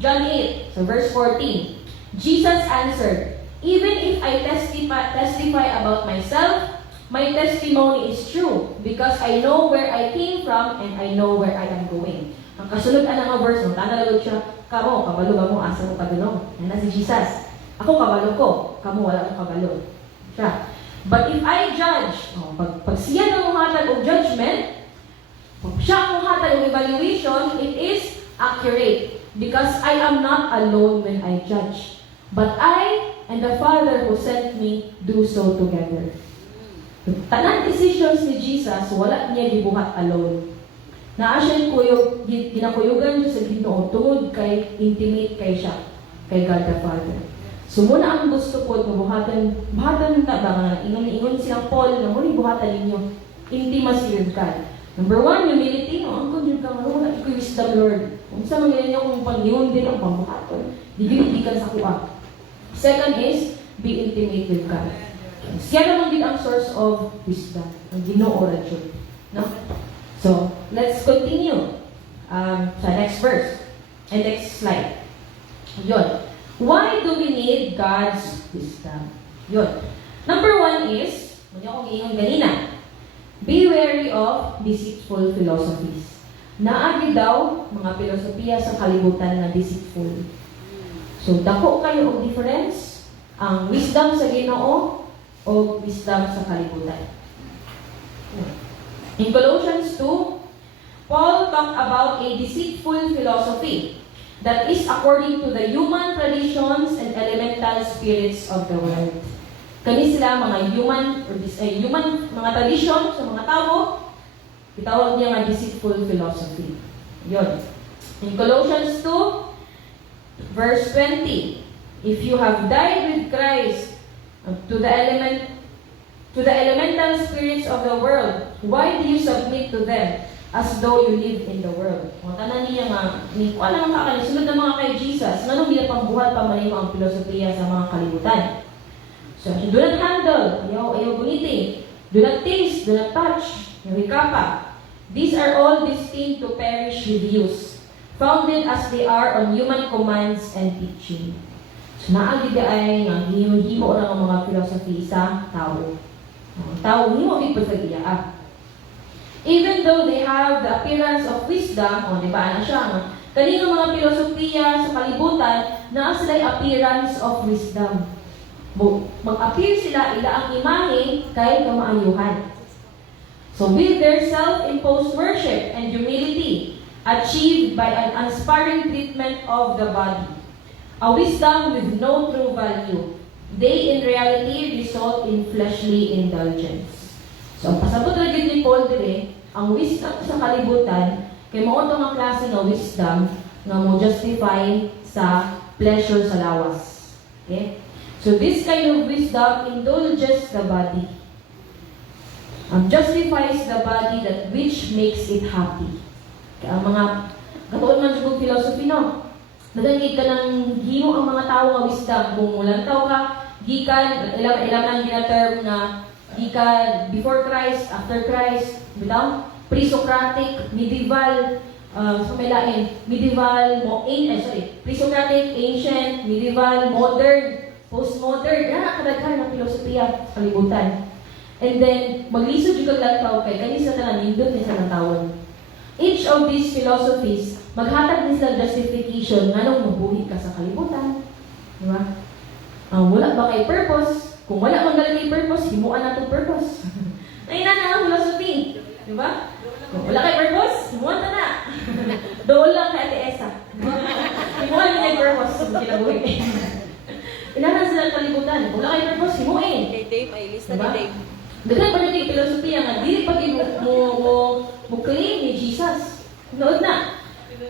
John 8, so verse 14. Jesus answered, even if I testify about myself, my testimony is true, because I know where I came from and I know where I am going. Ang kasunod ang mga verse, tanalagod siya, kamo, kabalo ba mo, asa mo kadulong? Yan na si Jesus. Ako kabalo ko, kamo wala akong kabalo. Siya. But if I judge, pag siya nang muhatag og judgment, pag siya ang muhatag og evaluation, it is accurate. Because I am not alone when I judge. But I and the Father who sent me do so together. Tanang decisions ni Jesus, wala niya gibuhat alone. Naa siya ginakuyugan siya sa Ginoo tungod kay intimate kay siya kay God the Father. So muna ang gusto ko buhatan ta ba nga ingon silang Paul na muli buhatan ninyo intimacy with God. Number 1, humility. No, ang kung ka wala ikaw wisdom Lord. Kung sa mga ninyo kung pangyon din ang pambuhaton, digidikan sa kuha. Second is be intimate with God. Siya naman din ang source of wisdom. Ang Ginoo ra jud. No? So, let's continue sa next verse and next slide. Yun. Why do we need God's wisdom? Yun. Number 1 is, muna akong iingon ganina, be wary of deceitful philosophies. Naagi daw mga filosofiya sa kalibutan na deceitful. So, dako kayo og difference ang wisdom sa Ginoo o wisdom sa kalibutan. In Colossians 2, Paul talked about a deceitful philosophy that is according to the human traditions and elemental spirits of the world. Kani sila mga human mga tradition sa mga tao, itawag niya nga deceitful philosophy. Yon. In Colossians 2, verse 20, if you have died with Christ to the elemental spirits of the world, why do you submit to them as though you live in the world? Kung tanan niya nga, wala naman kakali, sunod na mga kay Jesus, nganong bilang pambuhat pamalimo ang filosofiya sa mga kalibutan. So, do not handle, ayaw guniting, do not taste, do not touch, hikapa. These are all destined to perish with use, founded as they are on human commands and teaching. So, naagid ay nga, himo lang ang mga philosophy sa tao. Tao, himo big pagsagiya. Even though they have the appearance of wisdom, di ba, siya, kanino mga filosofiya sa kalibutan, na sila'y appearance of wisdom. Mag-appear sila, ila ang imahe kay kamaayuhan. So with their self-imposed worship and humility, achieved by an unsparing treatment of the body, a wisdom with no true value, they in reality result in fleshly indulgence. So, pasabot lagi ni Paul dire, ang wisdom sa kalibutan, kay mao ang klase ng wisdom nga mo justify sa pleasure sa lawas. Okay? So, this kind of wisdom indulges the body. Justifies the body that which makes it happy. Kaya ang mga, katuon man sa philosophy, no? Nagangit ka ng himo ang mga tao nga wisdom. Kung ulang tao ka, gikan, ilang ang gina-term na gikan before Christ, after Christ, bitaw, pre-Socratic, medieval, pre-Socratic, ancient, medieval, modern, postmodern, kadaghan ng filosofiya sa kalibutan. And then, maglisod yung kaglantaw kay kanisa na nindot ni sa natawon. Each of these philosophies, maghatag din sila justification nga nung mabuhi ka sa kalibutan. Diba? Wala ba kay purpose? Kung wala mang galing kay purpose, himuan na itong purpose. Naina na ang philosophy. Diba? Kung wala kay purpose, himuan na. Doon lang kay Ate Esa. Himuan na kay purpose. Kinabuhi. Inahan sila kalibutan. Kung wala kay purpose, himuin. Kay Dave, ay lista ni Dave. Daghan pa natin yung filosofiya nga, di pag mo claim ni Jesus. Nood na.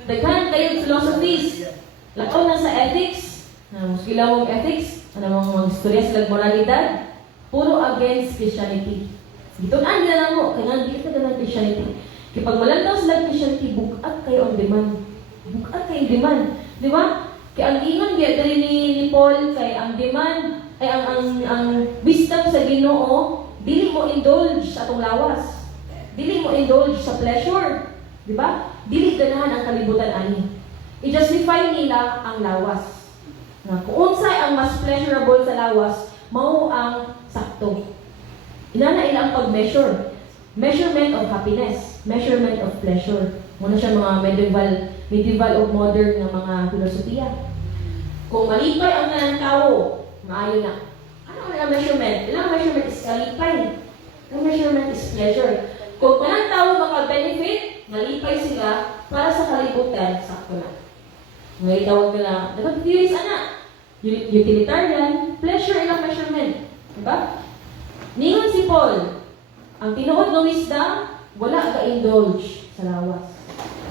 Daghan kayong philosophies. Lakaw na sa ethics, na muskilawang ethics, ano mga istorya sa moralidad, puro against Christianity. Dito na lang mo, kaya nga dito na lang Christianity. Kaya pag malantaw sila Christianity, bukat kayo ang demand. Bukat kayo ang demand. Di ba? Kaya ang ingon dali ni Paul, kaya ang demand, ay ang wisdom sa Ginoo, dili mo indulge sa atong lawas. Dili mo indulge sa pleasure. Di ba? Dili ganahan ang kalibutan ani. I-justify nila ang lawas. Na kung unsay ang mas pleasurable sa lawas, mao ang sakto. Inana ila ang pag-measure. Measurement of happiness, measurement of pleasure. Muna siya mga medieval o modern na mga filosofiya. Kung malipay ang nanang tao, maayo na. Ano ang measurement? Ilang measurement is kalipay. Ang measurement is pleasure. Kung kanang tao maka-benefit, malipay sila para sa kalibutan, sakto na. Ngayon tawag na, dapat theories ana. Utilitarian, pleasure ilang measurement. Diba? Ningon si Paul, ang tinuod ng wisdom, wala ka-indulge sa lawas.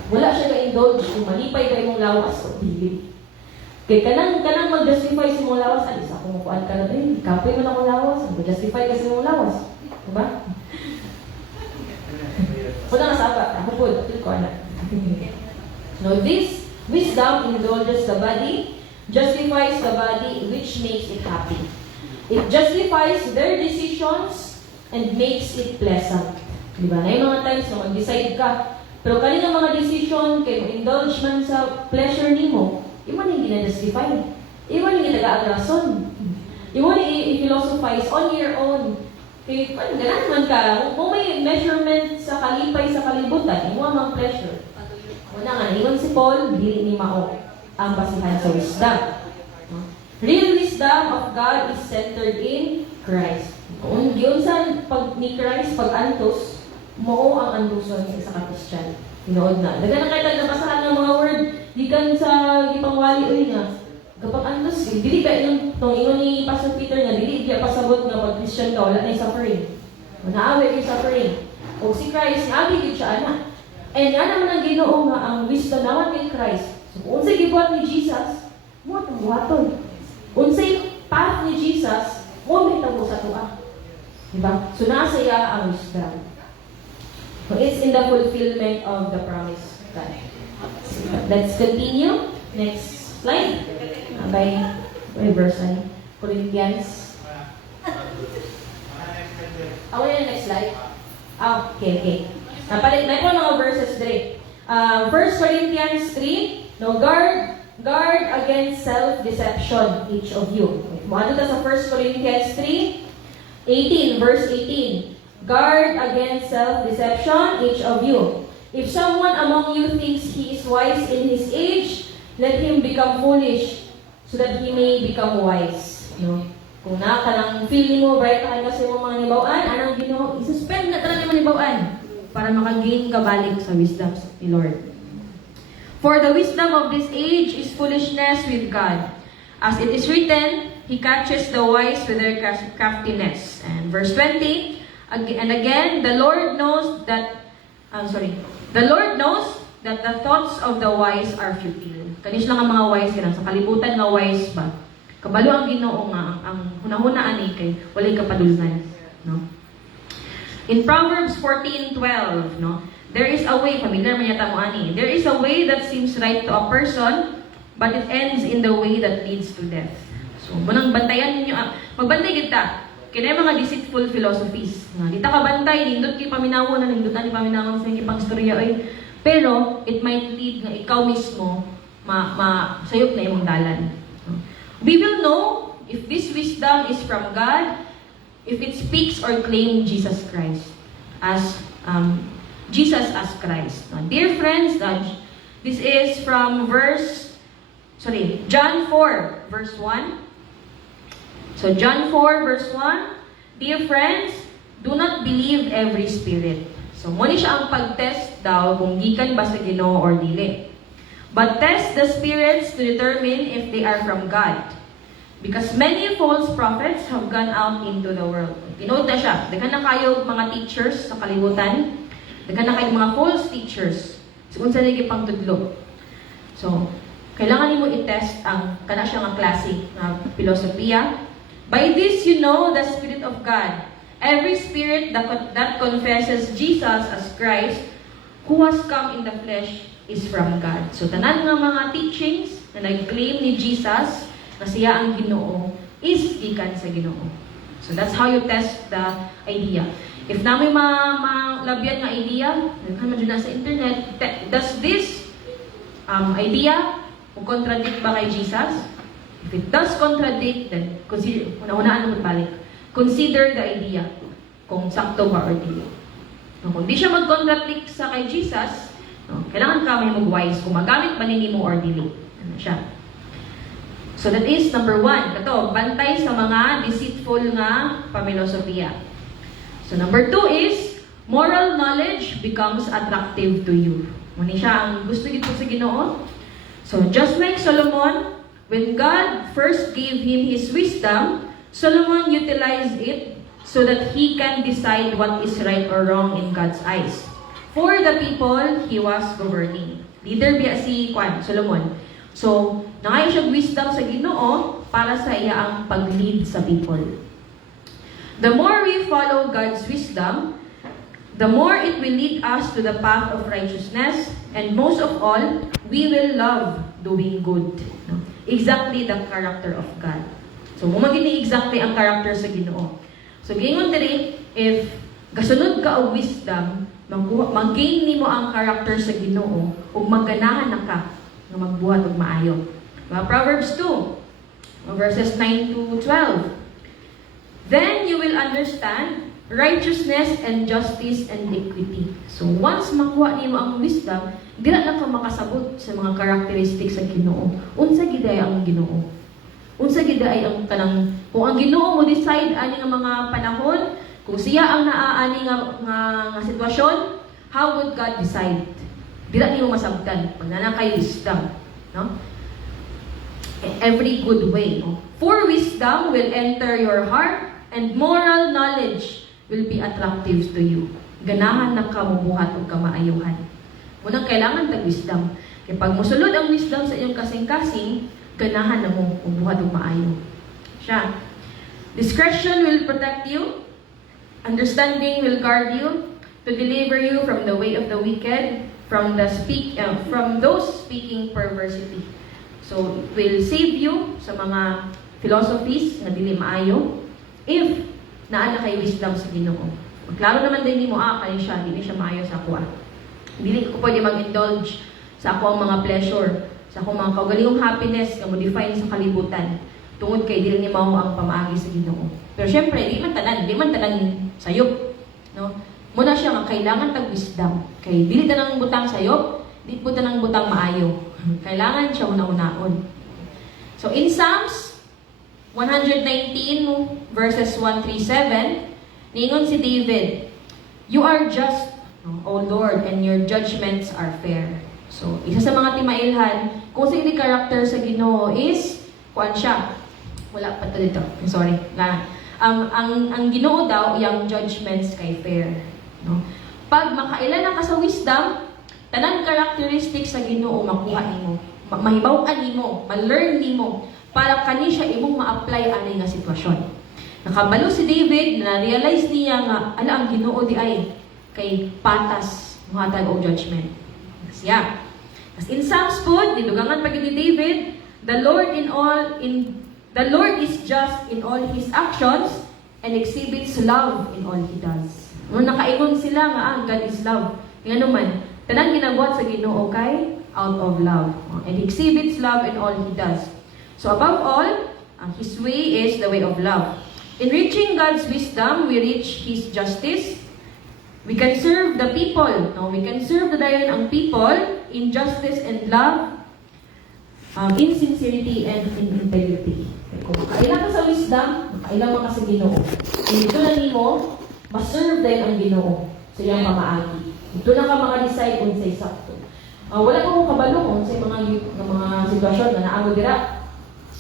Wala siya ka-indulge kung malipay kayo mong lawas o dili. Kaya kanang mag-justify sa mong lawas, alis ako makuhaan ka na, kapoy mo na akong lawas, mag-justify ka sa mong lawas. Diba? Wala nga saba, ako po, dito ko anak. No, this wisdom indulges the body, justifies the body, which makes it happy. It justifies their decisions and makes it pleasant. Diba? Na yung mga times na mag-decide ka, pero kanina mga decision, kay mo-indulge man sa pleasure nimo, iwan yung ginajustify. Iwan yung ginag-agrason. Iwan yung i-philosophize on your own. Kaya ganun man ka, kung may measurement sa kalipay sa kalibutan, iwan mang pleasure. Una nga, iwan si Paul, dili ni Mao ang basihan sa wisdom. Real wisdom of God is centered in Christ. Kung yun sa pag ni Christ, pag-antos, mo ang antuson sa isa ka-Christian. Tinood na. Daga na kayo nabasahan ng mga word, gikan sa gipangwali uy nga. Kapag antos, dili ka yung ingon ni Pastor Peter nga, dili diya pasabot nga pag-Christian ka, wala na yung suffering. Naawit yung suffering. O si Christ, naabigid siya, anak. And yan naman ang Ginoo nga ang wisdom naman kay Christ. So kung unsay gibuhat ni Jesus, mo itong buhaton. Unsay path ni Jesus, mo may tabo sa tuwa. Diba? So nasa iya ang wisdom. So it's in the fulfillment of the promise of God. Let's continue. Next slide. By verse 9. Corinthians. Ako na yung next slide. Okay. Napalit na po mga verses 3. 1 Corinthians 3. No, guard against self-deception, each of you. Ano ta sa 1 Corinthians 3? 18, verse 18. Guard against self-deception, each of you. If someone among you thinks he is wise in his age, let him become foolish, so that he may become wise. No? Kung nakalang feel mo, bright ka kasi mo mga nibawaan, anong Ginoo, isuspend na talaga mga nibawaan para makagain ka balik sa wisdom ni Lord. For the wisdom of this age is foolishness with God. As it is written, He catches the wise with their craftiness. And verse 20, and again, the Lord knows that the thoughts of the wise are futile. Kanis lang ang mga wise kanang sa kalibutan nga wise ba. Kabalo ang Ginoo nga ang hunahuna ani kay walay kapadulnan, no? In Proverbs 14:12, no? There is a way, familiar man yata mo ani. There is a way that seems right to a person, but it ends in the way that leads to death. So, munang bantayan ninyo, magbantay kita. Kaya mga deceitful philosophies. Dita ka bantay, nindot kay paminawon, nindutan ni paminawon sa ipang istorya. Pero, it might lead nga ikaw mismo, sayop na imong dalan. We will know if this wisdom is from God, if it speaks or claims Jesus Christ as Jesus as Christ. Dear friends, this is from John 4, verse 1. So John 4, verse 1, Dear friends, do not believe every spirit. So muna siya ang pag-test daw kung gikan ba sa Ginoo or dili. But test the spirits to determine if they are from God. Because many false prophets have gone out into the world. Tinood na siya. Daghan na kayo mga teachers sa kalibutan. Daghan na kayo mga false teachers. So kung saan naging pangtudlo. So, kailangan nimo i-test ang kana siya nga klase na filosofiya. By this you know the Spirit of God. Every spirit that confesses Jesus as Christ, who has come in the flesh, is from God. So, tanan nga mga teachings na nag-claim ni Jesus na siya ang Ginoo is gikan sa Ginoo. So, that's how you test the idea. If na may malabyan nga idea, nagkan man dyan sa internet, does this idea contradict ba kay Jesus? If it does contradict, then consider, una-unaan naman balik. Consider the idea kung sakto ba or hindi. Kung di siya mag-contradict sa kay Jesus, kailangan ka may mag-wise kung magamit ba ninyo or dili. Ano siya? So that is number 1. Kato, bantay sa mga deceitful nga pamilosofiya. So number 2 is, moral knowledge becomes attractive to you. Muna siya ang gusto gito sa Ginoo. So just like Solomon, when God first gave him his wisdom, Solomon utilized it so that he can decide what is right or wrong in God's eyes. For the people, he was governing. Leader biya si Solomon. So, nangayon siya wisdom sa Ginoo para sa iya ang pag-lead sa people. The more we follow God's wisdom, the more it will lead us to the path of righteousness, and most of all, we will love doing good. No? Exactly the character of God. So, mumagini exactly ang character sa Ginoo. So, gingon diri, if gasunod ka og wisdom, mag-gain nimo ang character sa Ginoo ug magganahan na ka nga magbuhat og maayo. Proverbs 2, verses 9 to 12. Then you will understand righteousness and justice and equity. So once makuha nimo ang wisdom, dira na ka makasabot sa mga characteristics sa Ginoo. Unsa gid ay ang Ginoo? Unsa gid ay ang kanang kung ang Ginoo mo decide ani nga mga panahon, kung siya ang naaani nga sitwasyon, how would God decide? Dira nimo masabtan pag nana kay wisdom, no? Every good way, no? For wisdom will enter your heart, and moral knowledge will be attractive to you. Ganahan na ka mabuhat o kamaayuhan. Munang kailangan tag wisdom. Kaya pag musulod ang wisdom sa iyong kasing-kasing, ganahan na mo mabuhat o maayo. Siya. Discretion will protect you. Understanding will guard you to deliver you from the way of the wicked, from those speaking perversity. So, it will save you sa mga philosophies na dili maayo. If naa na kay wisdom sa Ginoo. Klaro naman din nimo kay siya, dili siya maayo sa ako. Dili ko pwede mag-indulge sa ako ang mga pleasure, sa ako mga kaugalingong happiness nga mo-define sa kalibutan. Tungod kay dili ni mao ang pamaagi sa Ginoo. Pero syempre, di man tanan sayop, no? Muna siya nga kailangan tag wisdom. Kay dili tanang butang sayop, di po tanang butang maayo. Kailangan siya una-unaon. So in Psalms 119 verses 137, ningon si David, "You are just, O Lord, and your judgments are fair." So, isa sa mga timailhan, kung sa hindi character sa Ginoo is, kuan siya. Wala pa to dito. Sorry. Ang Ginoo daw, yung judgments kay fair. No? Pag makailan na ka sa wisdom, tanang characteristics sa Ginoo makuha nimo, mahibaw-an nimo, ma-learn nimo, para kani siya imong ma-apply ani nga sitwasyon. Nakabalo si David na realize niya nga ang Ginoo di ay kay patas muhatag og judgment. Siya. As in Psalms pod didugangan pag ni David, the Lord is just in all his actions and exhibits love in all he does. Nung nakaingon sila nga God is love. Nga naman, tanang ginagawa sa Ginoo kay out of love. And he exhibits love in all he does. So above all, his way is the way of love. In reaching God's wisdom, we reach His justice. We can serve the people. No? We can serve the dayon ang people in justice and love, in sincerity and in integrity. Kung kailan ka sa wisdom, kailan ka sa Ginoo. Ito na nimo, ma-serve dayon ang Ginoo sa iyang pamaagi. Ito na ka mga decide kung say sakto. Wala ko kung kabalo kung sa mga sitwasyon na naamo dira.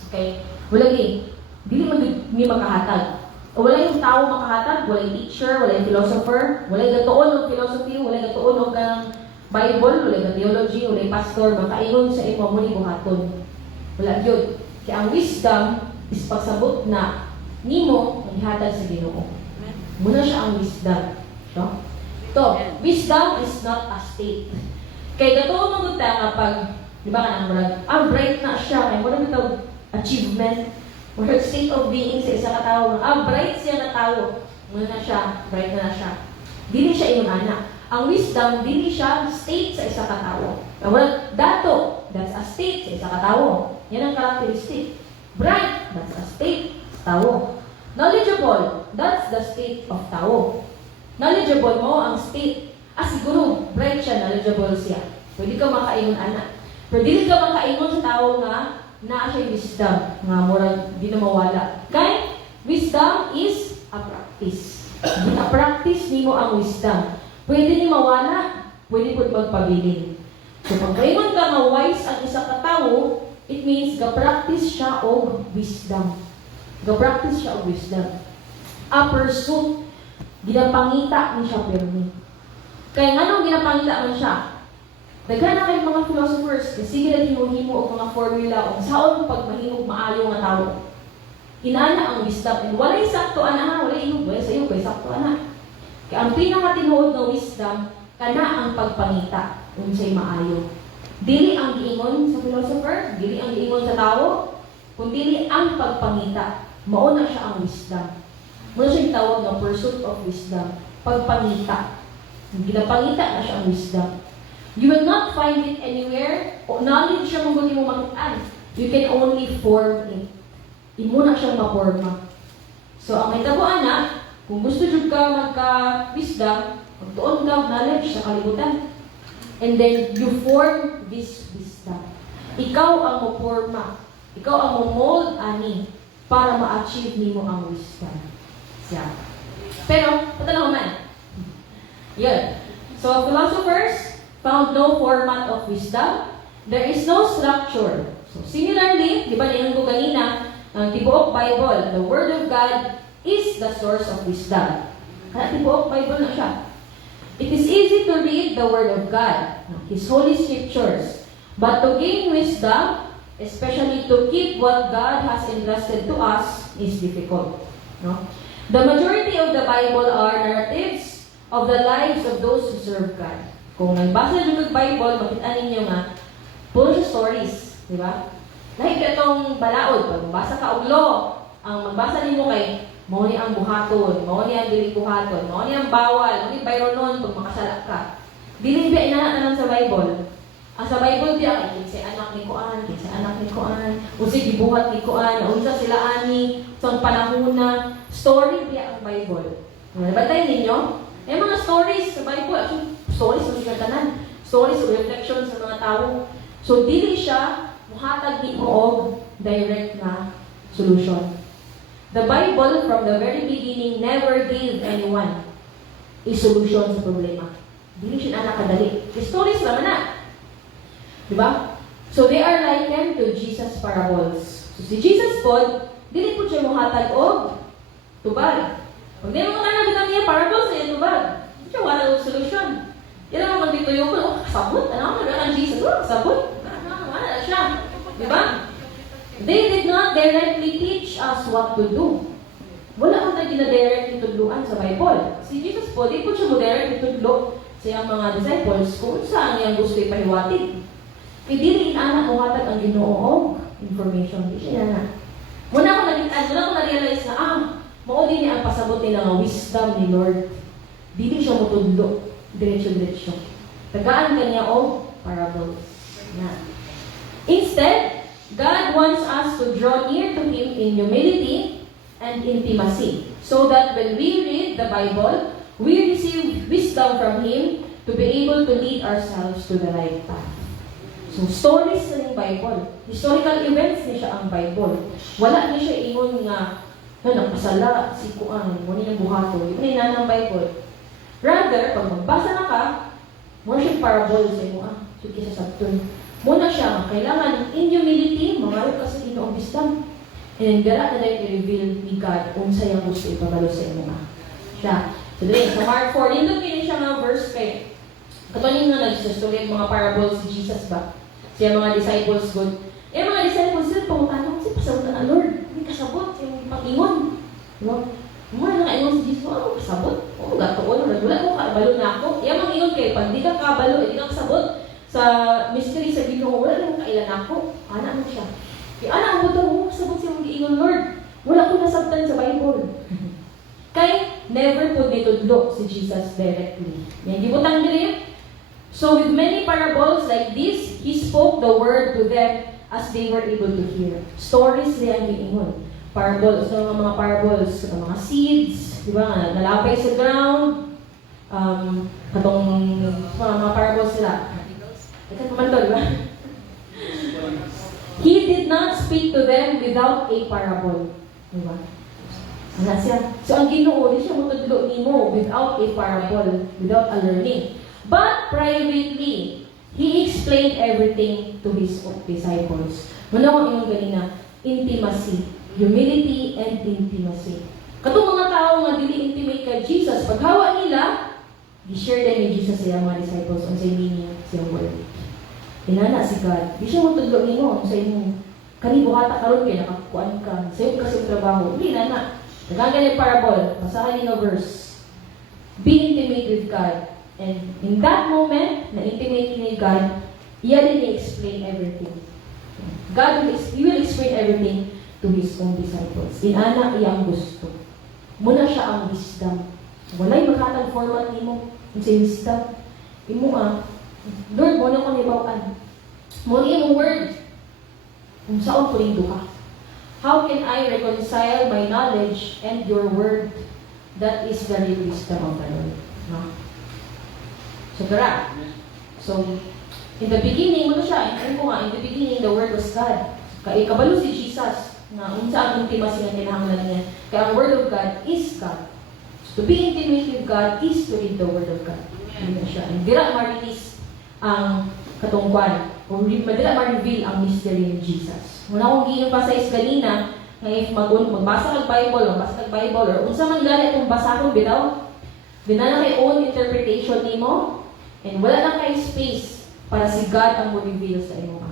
Okay? Wala dili man ni makahatag. Wala yung tao makahatag, wala yung teacher, wala yung philosopher, wala yung gatuon ng philosophy, wala yung gatuon ng Bible, wala yung theology, wala yung pastor, makaingon sa imo mo ni buhaton. Wala yun. Kaya ang wisdom is pagsabot na nimo maghatag sa Ginoo. Muna siya ang wisdom. So, wisdom is not a state. Kaya gatuon mo ta nga pag, di ba ka nang bright na siya, kaya wala na achievement, or state of being sa isa katao. Bright siya na tao. Muna na siya, bright na siya. Dili siya iyong anak. Ang wisdom, dili siya state sa isa katao. Dato, that's a state sa isa katao. Yan ang characteristic. Bright, that's a state sa tao. Knowledgeable, that's the state of tao. Knowledgeable mo ang state. Siguro, bright siya, knowledgeable siya. Pwede ka makaingon anak. Pero dili ka makaingon sa tao nga na siya wisdom, nga murag di na mawala. Kaya, wisdom is a practice. Gina-practice nimo ang wisdom. Pwede ni mawala, pwede po magpabilin. So, pag kaingon ka nga wise ang isa ka tao, it means ga-practice siya og wisdom. Ga-practice siya og wisdom. A pursuit, ginapangita ni siya permi. Kaya nga nung ginapangita man siya, daghan na kayong mga philosophers, kasi gila hinuhimo o mga formula o saan pag mahimog maayo nga tao. Hinana ang wisdom, and walay sakto ana, walay inog, walay sa iyo, walay sakto ana. Kaya ang pinakatinuod ng wisdom, kana ang pagpangita, unsay maayo. Dili ang giingon sa philosopher, dili ang giingon sa tao, kundi ang pagpangita. Mauna siya ang wisdom. Muna siya tawag ng pursuit of wisdom, pagpangita. Ginapangita na siya ang wisdom. You will not find it anywhere. O knowledge siya kung hindi mo makitaan. You can only form it. Hindi mo na siyang maporma. So, ang may tabuan na, kung gusto jud ka magka-wisdom, magtuon ka of knowledge sa kalibutan. And then, you form this wisdom. Ikaw ang mo-forma. Ikaw ang mo-mold, ani, para ma-achieve nimo ang wisdom. Siya. Pero, patalaw man. Yun. So, philosophers found no format of wisdom. There is no structure. So, similarly, di ba nilang ko kanina, ang tibuok Bible, the Word of God is the source of wisdom. Kaya tibuok Bible na siya. It is easy to read the Word of God, His Holy Scriptures. But to gain wisdom, especially to keep what God has entrusted to us, is difficult. No? The majority of the Bible are narratives of the lives of those who serve God. Kung nagbasa nyo ng Bible, makita ninyo nga, puro siya stories. Di ba? Like itong balaod, pag magbasa ka og law, ang magbasa ninyo kay, mao ni ang buhaton, mao ni ang dili buhaton, mao ni ang bawal, mao ni bayronon pag makasala ka. Dili ba inana sa Bible? Ang sa Bible diya kay kinsay anak ni Kuan, kinsay anak ni Kuan, unsay gibuhat ni Kuan, unsa sila ani, sa panahon na story diya ang Bible. Nabatay ninyo? May mga stories sa Bible, actually, stories sa mga tanan, stories o reflections sa mga tao. So, dili siya muhatag ni og direct na solution. The Bible, from the very beginning, never gave anyone a solution sa problema. Dili siya na nakadali. Stories naman na. Diba? So, they are likened to Jesus' parables. So, si Jesus po, dili po siya muhatag og tubag. Pag di mo ka na niya parables, eh, tubag. Hindi siya wala og solution. Yan ang mga dito yung kasabot. Ano ang Jesus? Kasabot. Wala siya. Diba? They did not directly teach us what to do. Wala kang na-directly tudluan sa Bible. Si Jesus po, di po siya mo directly tudlo sa iyang mga disciples kung saan niyang gusto ipahiwatig. Pidili inaanak mo hatag ang Ginoo information. Di siya na. Muna ko na-realize na, mao din niya ang pasabot nila nga wisdom ni Lord. Dili siya mo tudlo. Diretso-diretso. Tagaan kanya o parables. Na. Instead, God wants us to draw near to Him in humility and intimacy, so that when we read the Bible, we receive wisdom from Him to be able to lead ourselves to the right path. So, stories sa yung Bible. Historical events ni siya ang Bible. Wala ni siya ingon nga, nagpasala, si Kuan, muna yung buhato. Yun ay nanang Bible. Rather, pag magbasa na ka, more siya parable sa iyo. Sige sa sabton. Muna siya, kailangan in humility, mangarap ka sa Ginoong wisdom. And gara na dahil i-reveal ni God kung sa'yo gusto ipabalo sa iyo nga. Siya. So, dali, sa Mark 4, nindot kini siya nga verse kay katunin nga nagsusulit mga parables si Jesus ba? Siya mga disciples good. Eh mga disciples sila pangutanong, si pasabutan na Lord. Hindi kasabot, yung pag-ingon. Diba? Mga nakaingon si Jesus, ano kasabot? Oo, gatoon. Wala ko kabalo na ako. Yan mga ingon kayo, pag di ka kabalo, di ka kasabot sa mystery sa Ginoo, wala lang kailan ako. Anak mo siya. Yung anak mo daw, kasabot siya mong giingon, Lord. Wala ko nasabtan sa Bible. Kay, never po nitudlo si Jesus directly. Yan, gibutang nila yun. So with many parables like this, He spoke the word to them as they were able to hear. Stories nila ang giingon. Parables, so mga parables, mga seeds, di ba nga, nalapay sa ground, katong mga parables sila. Ito naman to, di ba? He did not speak to them without a parable. Di ba? Ano siya? So ang Ginoo, di siya matudlo nimo without a parable, without a learning. But privately, He explained everything to His disciples. Muna ko yung ganina, intimacy, humility, and intimacy. Katong mga tao nga dili intimate kay Jesus, paghawa nila, i-share din ni Jesus sa iyang mga disciples on sa meaning sa iyang word. Inana si God. Di siya mo tudlo nimo sa imong kanibuhata karon kay nakakuan ka. Sa iyong kasi trabaho. Hindi na. Nagkagan yung parable. Basahan niyo verse. Be intimate with God. And in that moment, na intimate ni God, iya din i-explain everything. He will explain everything to His own disciples. Inana iya ang gusto. Muna siya ang wisdom. Walay maghatag format nimo sa wisdom. Imo Lord, mo na ko nibawaan. Mo ni imong word. Kung saan ko rin duha. How can I reconcile my knowledge and your word? That is the real wisdom of the Lord. No? So, tara. So, in the beginning, ano siya? In the beginning, the word was God. Kabalo si Jesus na unsa ang intimacy nga kinahanglan niya. Kaya ang word of God is God. So, to be intimate with God is to read the word of God. Hindi siya. And dira ma-release ang katungkuan. O madila ma-reveal ang mystery ni Jesus. Muna akong gi-emphasize kanina na if magbasa kag Bible, or unsa man gali itong basahon bitaw, dinala kay own interpretation nimo, and wala lang kay space para si God ang mo-reveal sa imo.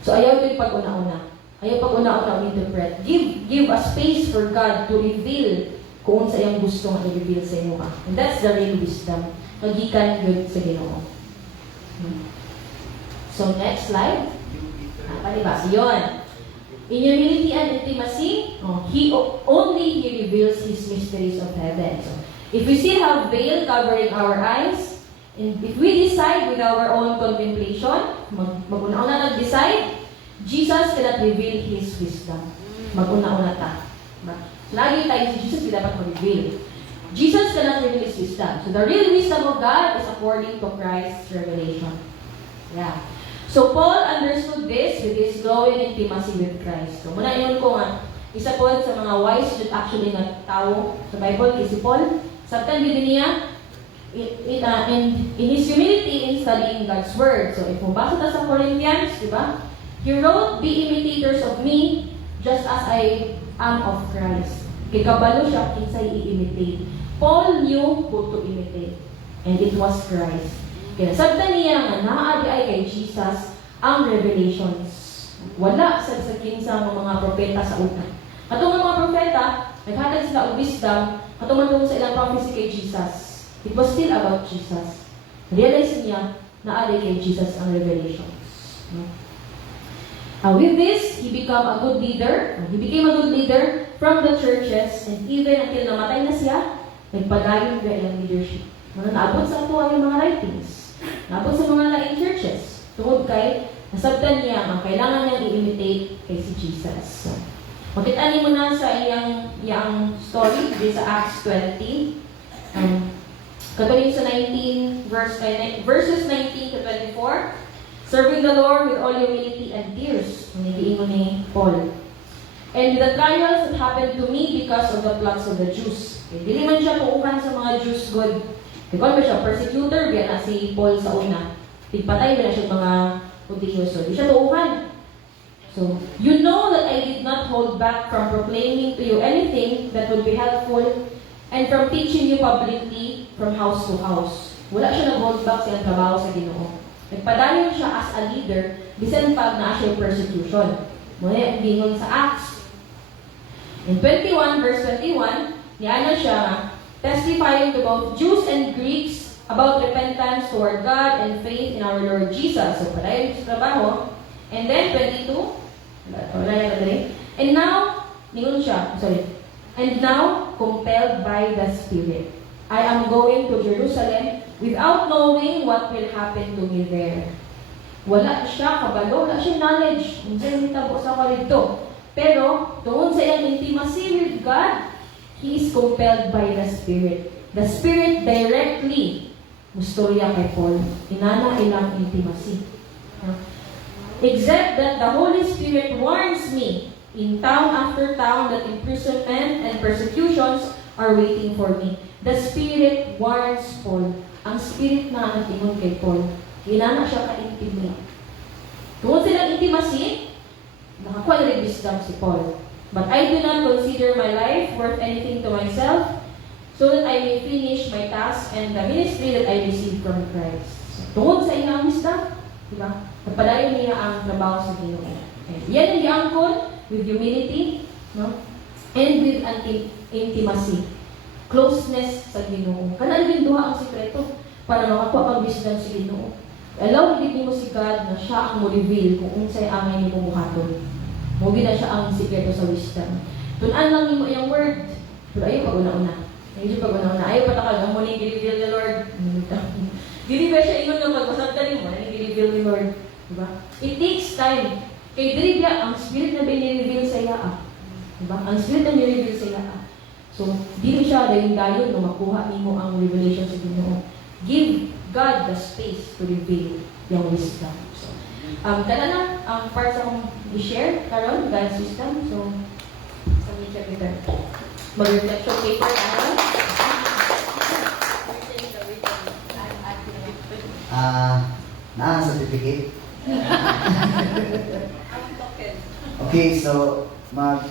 So ayaw yung pag-una-una. Ayaw pag-una-una interpret. Give a space for God to reveal kung sa iyang gusto nga i-reveal sa imo. And that's the real wisdom. Magikan yun sa Ginoo. So, next slide. Palibas. Yun. In humility and intimacy, He reveals His mysteries of heaven. So, if we still have veil covering our eyes, and if we decide with our own contemplation, mag-una-una nag-decide, Jesus cannot reveal His wisdom. Mag-una-una ta. Lagi tayo si Jesus, dapat mag-reveal. Jesus cannot reveal His wisdom. So the real wisdom of God is according to Christ's revelation. Yeah. So Paul understood this with his growing intimacy with Christ. So muna yun ko nga, isa po sa mga wise actually nga tao sa Bible, si Paul. Sabtan din niya, in his humility in studying God's Word. So if mabasa ta sa Corinthians, di ba? He wrote, be imitators of me, just as I am of Christ. Kikabalo siya, kinsay i-imitate. Paul knew who to imitate. And it was Christ. Kaya sabta niya nga naadi ay kay Jesus ang revelations. Wala sa kinsa ng mga propeta sa una. Katong mga propeta, naghatag sila og wisdom, katong sa ilang prophecy kay Jesus. It was still about Jesus. Realize niya na aday kay Jesus ang revelations. With this, he became a good leader. He became a good leader from the churches, and even until namatay na siya, nagpadayon ka ilang leadership. Naabot sa ito ang mga writings. Naabot sa mga laing churches. Tungod kay, nasabtan niya ang kailangan niyang i-imitate kay si Jesus. So, makita niyo na sa iyang story sa Acts 20. Katulad sa 19, verses 19 to 24. Serving the Lord with all humility and tears. Manigiin ni Paul. And with the trials that happened to me because of the plots of the Jews. Dili man siya tuukan sa mga Jews God. Kaya ba siya, persecutor, biya na si Paul sa una. Tigpatay ba na siya mga Hudyo. So, di siya tuukan. So, you know that I did not hold back from proclaiming to you anything that would be helpful and from teaching you publicly from house to house. Wala siya nag-hold back sa trabaho sa Ginoo. Nagpadayon siya as a leader, bisan pag na siya persecution. Muna yung gingon sa Acts. In 21, verse 21, niya siya, testifying to both Jews and Greeks about repentance toward God and faith in our Lord Jesus. So, padayon sa trabaho. And then, 22, and now, compelled by the Spirit, I am going to Jerusalem without knowing what will happen to me there. Wala siya kabalo, wala siya knowledge. Hindi nitabo sa kalito. Pero, tungkol sa iyang intimacy with God, he is compelled by the Spirit. The Spirit directly mustorya kay Paul. Inana ilang intimacy. Except that the Holy Spirit warns me in town after town that imprisonment and persecutions are waiting for me. The Spirit warns Paul. Ang Spirit na natingon kay Paul, inana siya ka-intimate. Tungkol silang intimacy, nakakuha wisdom si Paul. But I do not consider my life worth anything to myself, so that I may finish my task and the ministry that I received from Christ. So, tungod sa iyang wisdom, di ba? Napadayon niya ang trabaho sa Ginoo. Okay. Yan ang giangkon with humility, no? And with intimacy. Closeness sa Ginoo. Kanang din duha ang sikreto para makakuha kang wisdom sa Ginoo. Allow gid mo si God na siya ang mo-reveal kung unsay angay nimo buhaton. Mo gid na siya ang sikreto sa wisdom. Tun-an lang nimo iyang word. Pero ayaw pag-una-una. Ayaw pag-una-una. Ayaw patakal ang muling gi-reveal ni Lord. Dili-reveal siya ingon nga magbasag ka nimo, ang gi-reveal ni Lord, di ba? It takes time. Kay dili biya ang spirit na bini-reveal sa iya. Di ba? Ang spirit na ni-reveal sa iya. So, dili siya dayon-dayon na makuha nimo ang revelation sa Ginoo. Give God the space to reveal yung wisdom. So, kana na ang part sa akong i-share karon God's wisdom. So, sa media kita. Mag-reflection paper karon. Na certificate. Okay, so mag